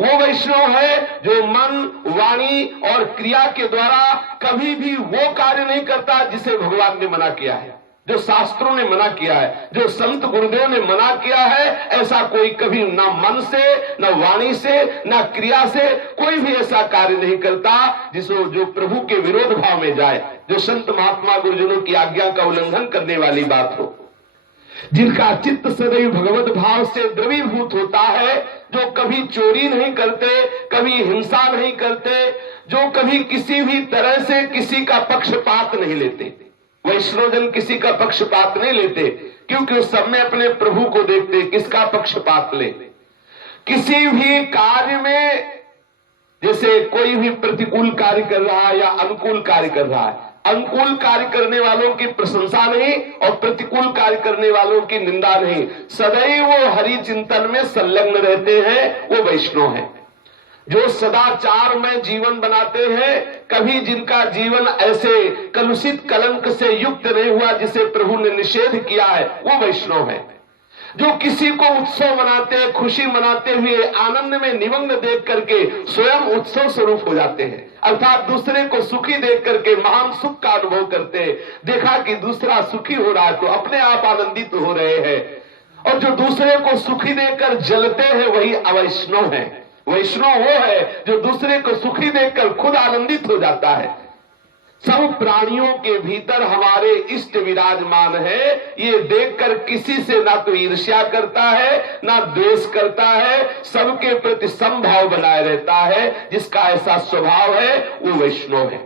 वो वैष्णव है जो मन, वाणी और क्रिया के द्वारा कभी भी वो कार्य नहीं करता जिसे भगवान ने मना किया है, जो शास्त्रों ने मना किया है, जो संत गुरुदेव ने मना किया है। ऐसा कोई कभी ना मन से, ना वाणी से, ना क्रिया से कोई भी ऐसा कार्य नहीं करता जिसको जो प्रभु के विरोध भाव में जाए, जो संत महात्मा गुरुजनों की आज्ञा का उल्लंघन करने वाली बात हो। जिनका चित्त सदैव भगवत भाव से द्रवीभूत होता है, जो कभी चोरी नहीं करते, कभी हिंसा नहीं करते, जो कभी किसी भी तरह से किसी का पक्षपात नहीं लेते। वैष्णवजन किसी का पक्षपात नहीं लेते, क्योंकि उस सब में अपने प्रभु को देखते। किसका पक्षपात ले? किसी भी कार्य में, जैसे कोई भी प्रतिकूल कार्य कर रहा है या अनुकूल कार्य कर रहा है, अनुकूल कार्य करने वालों की प्रशंसा नहीं और प्रतिकूल कार्य करने वालों की निंदा नहीं, सदैव वो हरि चिंतन में संलग्न रहते हैं, वो वैष्णव है। जो सदाचार में जीवन बनाते हैं, कभी जिनका जीवन ऐसे कलुषित कलंक से युक्त नहीं हुआ जिसे प्रभु ने निषेध किया है, वो वैष्णव है। जो किसी को उत्सव मनाते, खुशी मनाते हुए आनंद में निमग्न देख करके स्वयं उत्सव स्वरूप हो जाते हैं, अर्थात दूसरे को सुखी देख करके महान सुख का अनुभव करते हैं। देखा कि दूसरा सुखी हो रहा है तो अपने आप आनंदित हो रहे हैं। और जो दूसरे को सुखी देकर जलते हैं वही अवैष्णव है। वैष्णव वो है जो दूसरे को सुखी देकर खुद आनंदित हो जाता है। सब प्राणियों के भीतर हमारे इष्ट विराजमान है, ये देखकर किसी से ना तो ईर्ष्या करता है ना द्वेष करता है, सबके प्रति समभाव बनाए रहता है। जिसका ऐसा स्वभाव है वो वैष्णव है।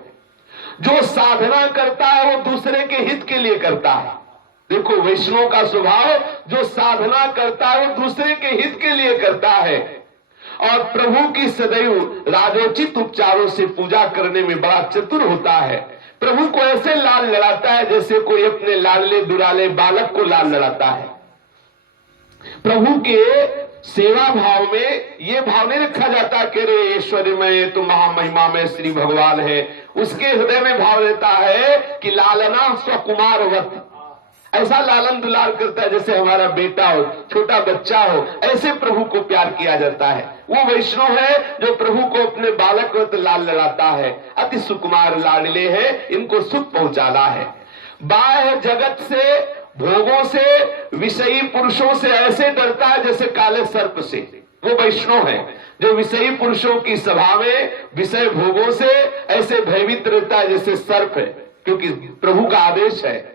जो साधना करता है वो दूसरे के हित के लिए करता है। देखो वैष्णव का स्वभाव, जो साधना करता है वो दूसरे के हित के लिए करता है और प्रभु की सदैव राजोचित उपचारों से पूजा करने में बड़ा चतुर होता है। प्रभु को ऐसे लाल लड़ाता है जैसे कोई अपने लाडले दुलाले बालक को लाल लड़ाता है। प्रभु के सेवा भाव में ये भाव नहीं रखा जाता कि रे ऐश्वर्यमय तो महामहिमा में श्री भगवान है। उसके हृदय में भाव रहता है कि लालना स्वकुमारवत, ऐसा लालन दुलार करता है जैसे हमारा बेटा हो, छोटा बच्चा हो, ऐसे प्रभु को प्यार किया जाता है। वो वैष्णव है जो प्रभु को अपने बालक वत लाल लड़ाता है। अति सुकुमार लाडले हैं, इनको सुख पहुंचाना है। बाह्य जगत से, भोगों से, विषयी पुरुषों से ऐसे डरता है जैसे काले सर्प से। वो वैष्णव है जो विषयी पुरुषों की सभा में विषय भोगों से ऐसे भयभीत रहता है जैसे सर्प है, क्योंकि प्रभु का आदेश है।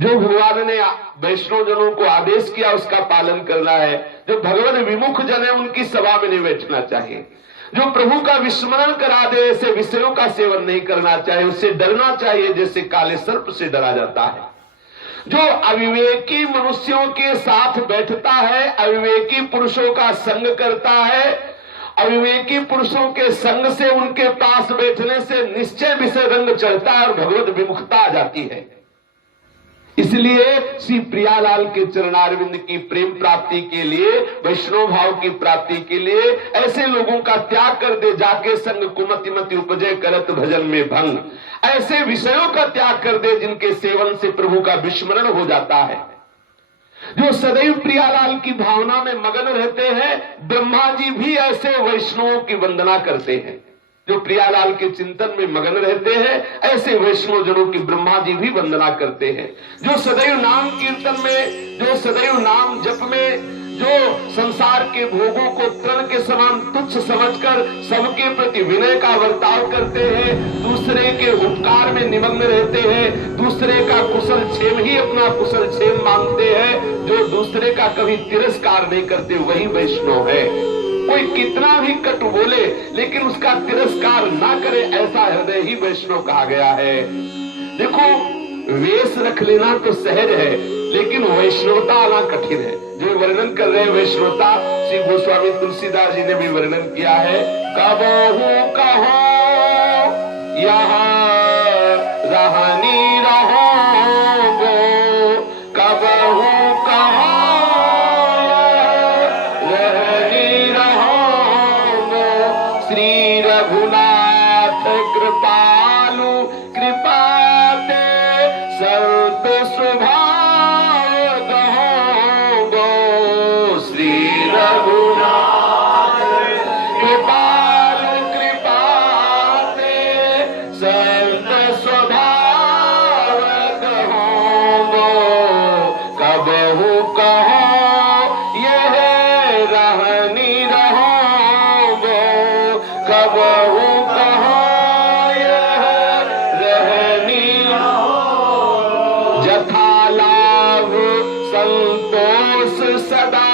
जो भगवान ने वैष्णव जनों को आदेश किया उसका पालन करना है। जो भगवान विमुख जन है उनकी सभा में नहीं बैठना चाहिए। जो प्रभु का विस्मरण करा दे ऐसे विषयों का सेवन नहीं करना चाहिए। उससे डरना चाहिए जैसे काले सर्प से डरा जाता है। जो अविवेकी मनुष्यों के साथ बैठता है, अविवेकी पुरुषों का संग करता है, अविवेकी पुरुषों के संग से उनके पास बैठने से निश्चय विषय रंग चढ़ता है और भगवत विमुखता आ जाती है। इसलिए श्री प्रियालाल के चरणारविंद की प्रेम प्राप्ति के लिए, वैष्णव भाव की प्राप्ति के लिए ऐसे लोगों का त्याग कर दे। जाके संग कुमति मति उपजय करत भजन में भंग, ऐसे विषयों का त्याग कर दे जिनके सेवन से प्रभु का विस्मरण हो जाता है। जो सदैव प्रियालाल की भावना में मगन रहते हैं, ब्रह्मा जी भी ऐसे वैष्णवों की वंदना करते हैं। जो प्रियालाल के चिंतन में मगन रहते हैं ऐसे वैष्णव जनों की ब्रह्मा जी भी वंदना करते हैं। जो सदैव नाम कीर्तन में, जो सदैव नाम जप में, जो संसार के भोगों को तृण के समान तुच्छ समझकर सबके प्रति विनय का वर्ताव करते हैं, दूसरे के उपकार में निमग्न रहते हैं, दूसरे का कुशल क्षेम ही अपना कुशल क्षेम मानते हैं, जो दूसरे का कभी तिरस्कार नहीं करते, वही वैष्णव है। कोई कितना भी कटु बोले लेकिन उसका तिरस्कार ना करे, ऐसा हृदय ही वैष्णव कहा गया है। देखो वेश रख लेना तो सहज है लेकिन वैष्णवता आना कठिन है। जो वर्णन कर रहे हैं वैष्णवता, श्री गोस्वामी तुलसीदास जी ने भी वर्णन किया है। कबहू कहो यहाँ रहनी रहोगो, कबहू कहो रघुनाथ कृपालु कृपाते संत स्वभाव गहो। श्री रघुनाथ कृपालु कृपाते संत स्वभाव गहो। कबहू कहो यह रहनी रहोगो, कबहू कहो यह रहनी रहोगो। जथा लाभ संतोष सदा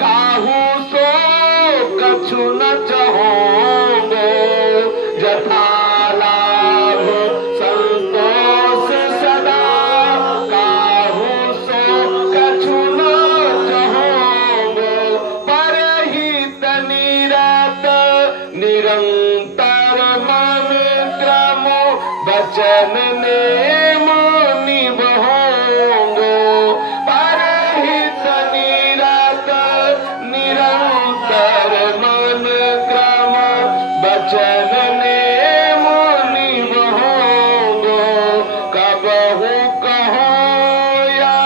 काहू सो कछु न चाहोगो। जथा लाभ संतोष सदा काहू सो कछु न चाहोगो। परहित निरत निरंतर मन क्रम वचन नेम निभोगो। परहित निरत निरंतर मन क्रम वचन नेम निभोगो। कबहू कहो या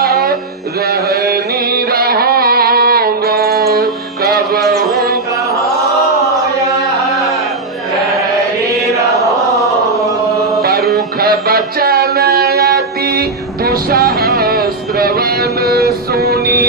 रहनी रहोगो, कबहू बचन अति दुसहस्रवन सुनी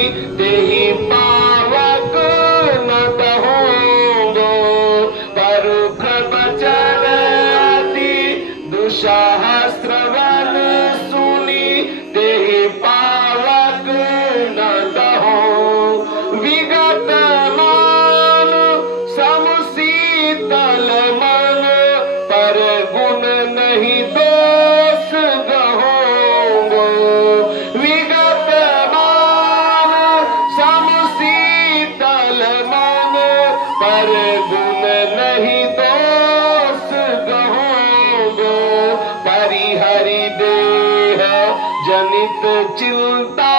पर गुण नहीं दोष गहोगो। परिहरि देह जनित चिंता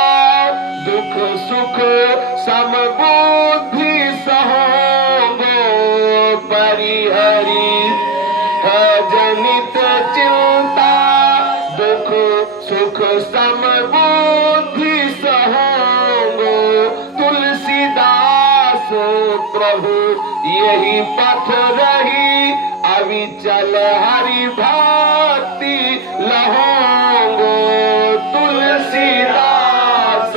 दुख सुख समबुद्धि सहोगो। परिहरि जनित चिंता दुख सुख समबुद्धि सहोगो। तुलसीदास प्रभु यही पथ रही अविचल हरि भक्ति लहोगो। तुलसीदास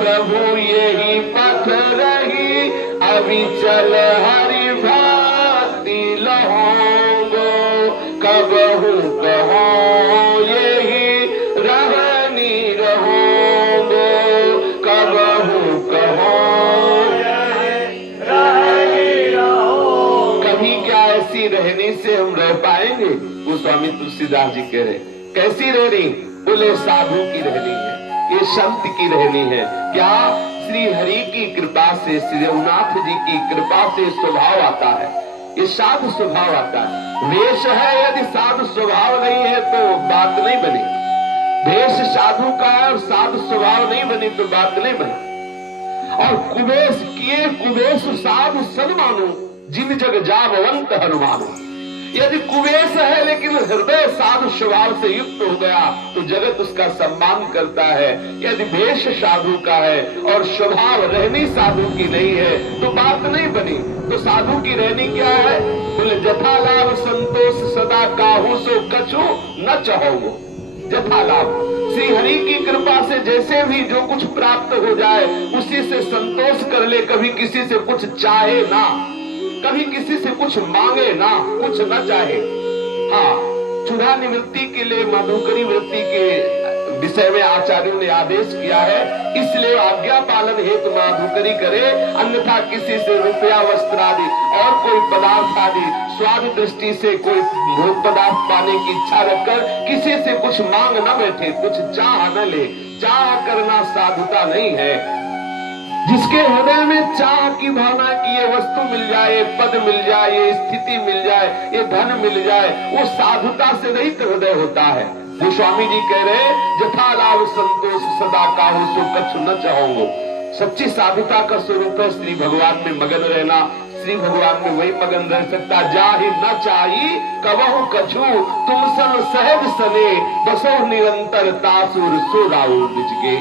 प्रभु यही पथ रही अविचल हरि भक्ति लहोगो। कबहु कहो यही रहनी रहोगो। कबहु कहो कभी क्या ऐसी रहनी से हम रह पाएंगे? वो स्वामी तुलसीदास जी कह रहे कैसी रहनी? बोले साधु की रहनी है, ये संत की रहनी है। क्या? श्री हरि की कृपा से, श्री रघुनाथ जी की कृपा से स्वभाव आता है, ये साधु स्वभाव आता है। वेश है, यदि साधु स्वभाव नहीं है तो बात नहीं बनी। वेश साधु का है और साधु स्वभाव नहीं बनी तो बात नहीं बनी। और कुबेश किए कुबेश साधु सन्मानो जिन जग जावंत हनुमानो। यदि कुबेश है लेकिन हृदय साधु स्वभाव से युक्त हो गया तो जगत उसका सम्मान करता है। यदि वेश साधु का है और स्वभाव रहनी साधु की नहीं है तो बात नहीं बनी। तो साधु की रहनी क्या है? बोले जथा लाभ संतोष सदा काहू सो कछु न चाहोगो। जथा लाभ, श्री हरि की कृपा से जैसे भी जो कुछ प्राप्त हो जाए उसी से संतोष कर ले, कभी किसी से कुछ चाहे ना, कभी किसी से कुछ मांगे ना, कुछ न चाहे। हाँ, चूड़ा निवृत्ति के लिए मधुकरी वृत्ति के विषय में आचार्यों ने आदेश किया है, इसलिए आज्ञा पालन हेतु मधुकरी करे, अन्यथा किसी से रुपया वस्त्र आदि और कोई पदार्थ आदि स्वाद दृष्टि से कोई भोग पदार्थ पाने की इच्छा रखकर किसी से कुछ मांग न बैठे, कुछ चाह न ले। चाह करना साधुता नहीं है। जिसके हृदय में चाह की भावना की ये वस्तु मिल जाए, पद मिल जाए, ये स्थिति मिल जाए, ये धन मिल जाए, वो साधुता से रहित हृदय होता है। गोस्वामी जी कह रहे जथा लाभ संतोष सदा काहू सो कछु न चाहोगो। सच्ची साधुता का स्वरूप है श्री भगवान में मगन रहना। श्री भगवान में वही मगन रह सकता जाहि न चाही कबहु कछु तुम सन सहज सने बसो निरंतर तासुर सो राउर निजगे।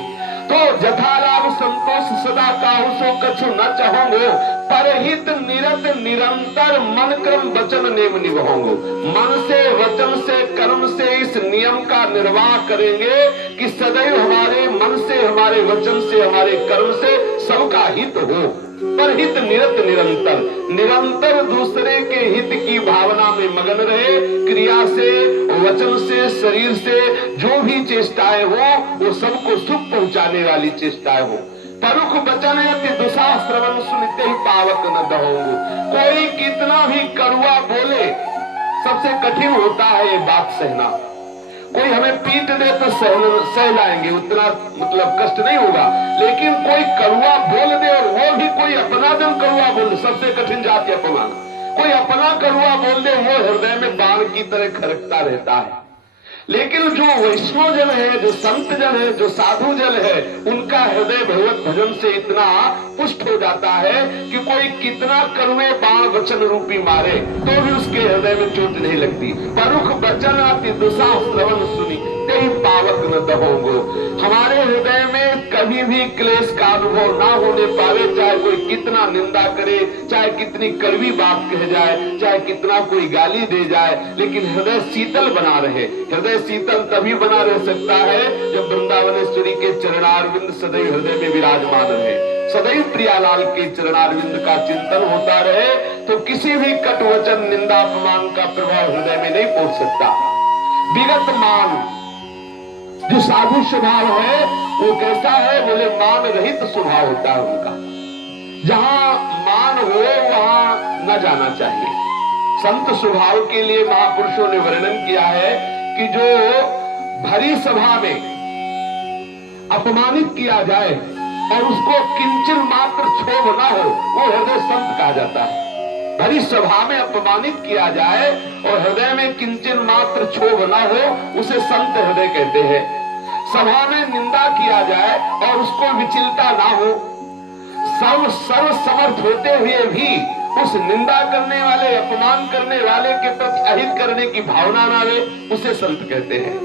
तो जथा लाभ संतोष सदा काहू सो कछु न चाहोगो परहित निरत निरंतर मन क्रम वचन नेम निभाओगो। मन से वचन से कर्म से इस नियम का निर्वाह करेंगे कि सदैव हमारे मन से हमारे वचन से हमारे कर्म से सबका हित हो। परहित निरत निरंतर, निरंतर दूसरे के हित की भावना में मगन रहे। क्रिया से वचन से शरीर से जो भी चेष्टाएं हो वो सबको सुख पहुंचाने वाली चेष्टाएं हो। परुख वचन दुषा श्रवण सुनते ही पावक न दहोगो। कोई कितना भी कड़वा बोले, सबसे कठिन होता है ये बात सहना। कोई हमें पीट दे तो सह जाएंगे, उतना मतलब कष्ट नहीं होगा, लेकिन कोई कड़वा बोल दे और वो भी कोई अपना जन कड़वा बोल दे, सबसे कठिन जाति अपमान। कोई अपना कड़वा बोल दे वो हृदय में बाण की तरह खड़कता रहता है। लेकिन जो वैष्णव जन है, जो संत जन है, जो साधु जन है, उनका हृदय भगवत भजन से इतना पुष्ट हो जाता है कि कोई कितना कड़वे बाण वचन रूपी मारे तो भी उसके हृदय में चोट नहीं लगती। परुख वचन अति दुषा श्रवण सुनी ते ही पावक न दहोगो। हमारे हृदय में कभी भी क्लेश का अनुभव ना होने पावे, चाहे कोई कितना निंदा करे, चाहे कितनी कड़वी बात कह जाए, चाहे कितना कोई गाली दे जाए, लेकिन हृदय शीतल बना रहे। हृदय शीतल तभी बना रह सकता है जब वृंदावनेश्वरी के चरणारविंद सदैव हृदय में विराजमान रहे, सदैव प्रियालाल के चरणारविंद का चिंतन होता रहे, तो किसी भी कट वचन निंदा अपमान का प्रभाव हृदय में नहीं पहुंच सकता। विगत मान जो साधु स्वभाव है वो कैसा है? बोले मान रहित स्वभाव होता है उनका। जहां मान हो वहां न जाना चाहिए। संत स्वभाव के लिए महापुरुषों ने वर्णन किया है कि जो भरी सभा में अपमानित किया जाए और उसको किंचन मात्र क्षोभ न हो, वो हृदय संत कहा जाता है। भरी सभा में अपमानित किया जाए और हृदय में किंचन मात्र क्षोभ न हो, उसे संत हृदय कहते हैं। सभा में निंदा किया जाए और उसको विचलितता ना हो, सर्व समर्थ होते हुए भी उस निंदा करने वाले, अपमान करने वाले के प्रति अहित करने की भावना ना आवे, उसे संत कहते हैं।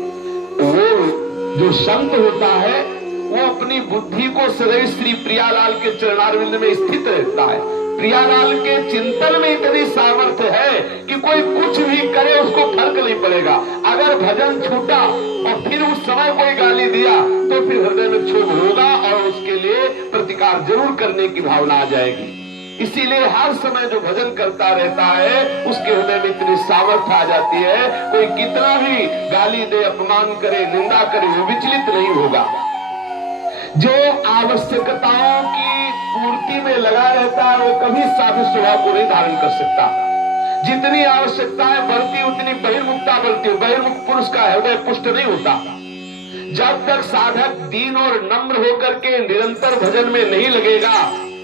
वो जो संत होता है वो अपनी बुद्धि को सदैव श्री प्रियालाल के चरणारविंद में स्थित रहता है। प्रियालाल के चिंतन में इतनी सामर्थ्य है कि कोई कुछ भी करे उसको फर्क नहीं पड़ेगा। अगर भजन छूटा और फिर उस समय कोई गाली दिया तो फिर हृदय में क्षोभ होगा और उसके लिए प्रतिकार जरूर करने की भावना आ जाएगी। इसीलिए हर समय जो भजन करता रहता है उसके हृदय में इतनी सामर्थ्य आ जाती है, कोई कितना भी गाली दे, अपमान करे, निंदा करे, वो विचलित नहीं होगा। जो आवश्यकताओं की पूर्ति में लगा रहता है वो कभी साधु स्वभाव को नहीं धारण कर सकता। जितनी आवश्यकताएं बढ़ती उतनी बहिर्मुखता बढ़ती, बहिर्मुख पुरुष का हृदय पुष्ट नहीं होता। जब तक साधक दीन और नम्र होकर के निरंतर भजन में नहीं लगेगा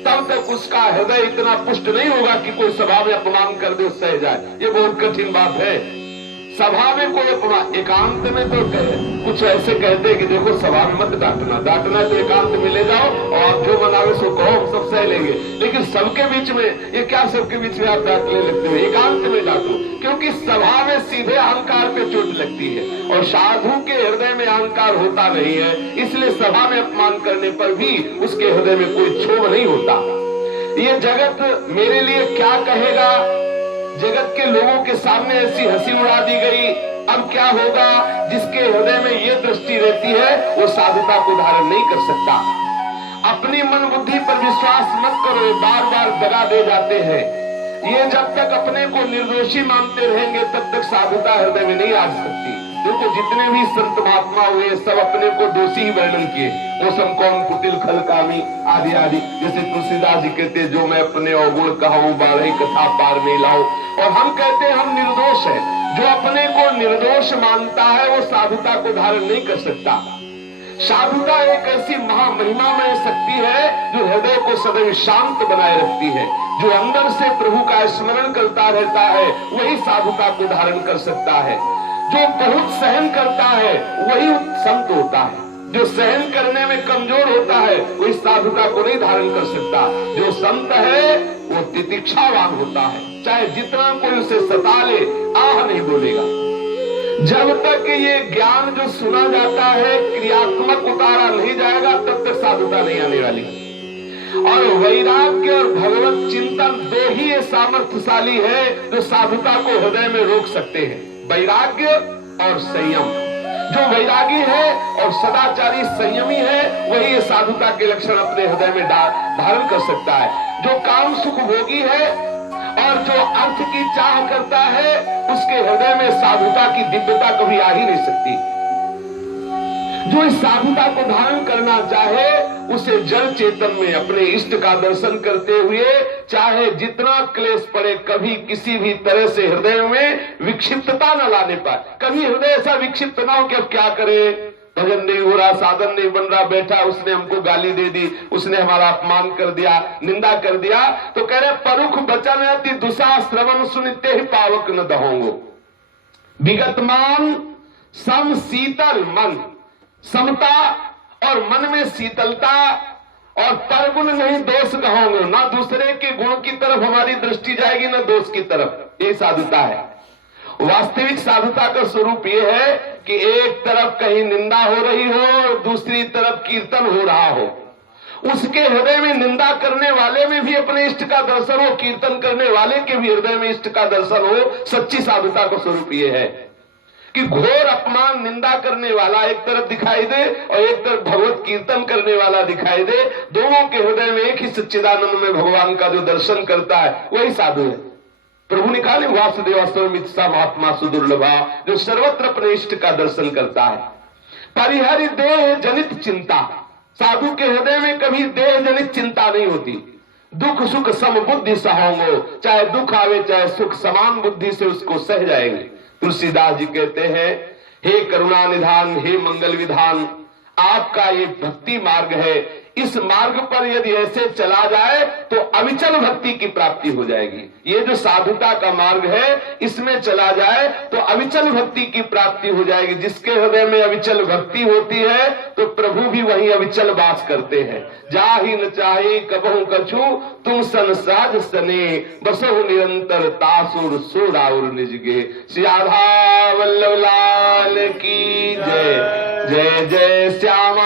तब तक उसका हृदय इतना पुष्ट नहीं होगा कि कोई सभा में अपमान कर दे सह जाए। ये बहुत कठिन बात है। सभा में कोई अपमान, एकांत में तो कुछ ऐसे कहते हैं कि देखो सभा में मत डांटना, डांटना तो एकांत में ले जाओ और आप जो मनावे सो कहो, हम सब सह लेंगे। लेकिन सबके बीच में ये क्या, सबके बीच में आप डांटने लगते हो? एकांत में डांटो, क्योंकि सभा में सीधे अहंकार पे चोट लगती है और साधु के हृदय में अहंकार होता नहीं है, इसलिए सभा में अपमान करने पर भी उसके हृदय में कोई क्षोभ नहीं होता। ये जगत मेरे लिए क्या कहेगा, जगत के लोगों के सामने ऐसी हंसी उड़ा दी गई, अब क्या होगा? जिसके हृदय में ये दृष्टि रहती है वो साधुता को धारण नहीं कर सकता। अपनी मन बुद्धि पर विश्वास मत करो, बार बार दगा दे जाते हैं। ये जब तक अपने को निर्दोषी मानते रहेंगे तब तक साधुता हृदय में नहीं आ सकती। देखो जितने भी संत महात्मा हुए सब अपने को दोषी ही वर्णन किए, मौसम कौन कुटिल खल कामी आदि आदि। जैसे तुलसीदास जी कहते जो मैं अपने अवगुण कहूं बारही कथा पार नहीं लाऊं, और हम कहते हैं हम निर्दोष है। जो अपने को निर्दोष मानता है वो साधुता को धारण नहीं कर सकता। साधुता एक ऐसी महामहिमामय शक्ति है जो हृदय को सदैव शांत बनाए रखती है। जो अंदर से प्रभु का स्मरण करता रहता है वही साधुता को धारण कर सकता है। जो बहुत सहन करता है वही संत होता है। जो सहन करने में कमजोर होता है वही साधुता को नहीं धारण कर सकता। जो संत है वो तितिक्षावान होता है, चाहे जितना कोई उसे सता ले आह नहीं बोलेगा। जब तक ये ज्ञान जो सुना जाता है क्रियात्मक उतारा नहीं जाएगा तब तक साधुता नहीं आने वाली। और वैराग्य और भगवत चिंतन दो ही ये सामर्थ्यशाली है जो साधुता को हृदय में रोक सकते हैं, वैराग्य और संयम। जो वैरागी है और सदाचारी संयमी है वही ये साधुता के लक्षण अपने हृदय में धारण कर सकता है। जो काम सुख भोगी है और जो अर्थ की चाह करता है उसके हृदय में साधुता की दिव्यता कभी आ ही नहीं सकती। जो इस साधुता को धारण करना चाहे उसे जड़ चेतन में अपने इष्ट का दर्शन करते हुए चाहे जितना क्लेश पड़े कभी किसी भी तरह से हृदय में विक्षिप्तता न लाने पाए। कभी हृदय ऐसा विक्षिप्त ना हो कि अब क्या करे, भजन नहीं हो रहा, साधन नहीं बन रहा, बैठा उसने हमको गाली दे दी, उसने हमारा अपमान कर दिया, निंदा कर दिया, तो कह रहे परुख बचन अति दुसा श्रवण सुनते ही पावक न दहोंगो। विगतमान सम शीतल मन, समता और मन में शीतलता और परगुण नहीं दोष कहोगे। ना दूसरे के गुण की तरफ हमारी दृष्टि जाएगी ना दोष की तरफ। ये साधुता है। वास्तविक साधुता का स्वरूप ये है कि एक तरफ कहीं निंदा हो रही हो और दूसरी तरफ कीर्तन हो रहा हो, उसके हृदय में निंदा करने वाले में भी अपने इष्ट का दर्शन हो, कीर्तन करने वाले के भी हृदय में इष्ट का दर्शन हो। सच्ची साधुता का स्वरूप ये है कि घोर अपमान निंदा करने वाला एक तरफ दिखाई दे और एक तरफ भगवत कीर्तन करने वाला दिखाई दे। दोनों के हृदय में एक ही सच्चिदानंद में भगवान का जो दर्शन करता है वही साधु है। प्रभु ने कहा वासुदेवास्वमित्सा महात्मा सुदुर्लभा, जो सर्वत्र अपने इष्ट का दर्शन करता है। परिहरि देह जनित चिंता, साधु के हृदय में कभी देह जनित चिंता नहीं होती। दुख सुख सम बुद्धि सहोंगो, चाहे दुख आवे चाहे सुख समान बुद्धि से उसको सह जाएंगे। तुलसीदास जी कहते हैं हे करुणा निधान, हे मंगल विधान, आपका ये भक्ति मार्ग है, इस मार्ग पर यदि ऐसे चला जाए तो अविचल भक्ति की प्राप्ति हो जाएगी। ये जो साधुता का मार्ग है इसमें चला जाए तो अविचल भक्ति की प्राप्ति हो जाएगी। जिसके हृदय में अविचल भक्ति होती है तो प्रभु भी वहीं अविचल वास करते हैं। जाहि न चाहे कबहु कछु तुम संसाज सने बसहु निरंतर तासुर सोराउर निजगे। श्री राधा वल्लभ लाल की जय। जय जय श्यामा।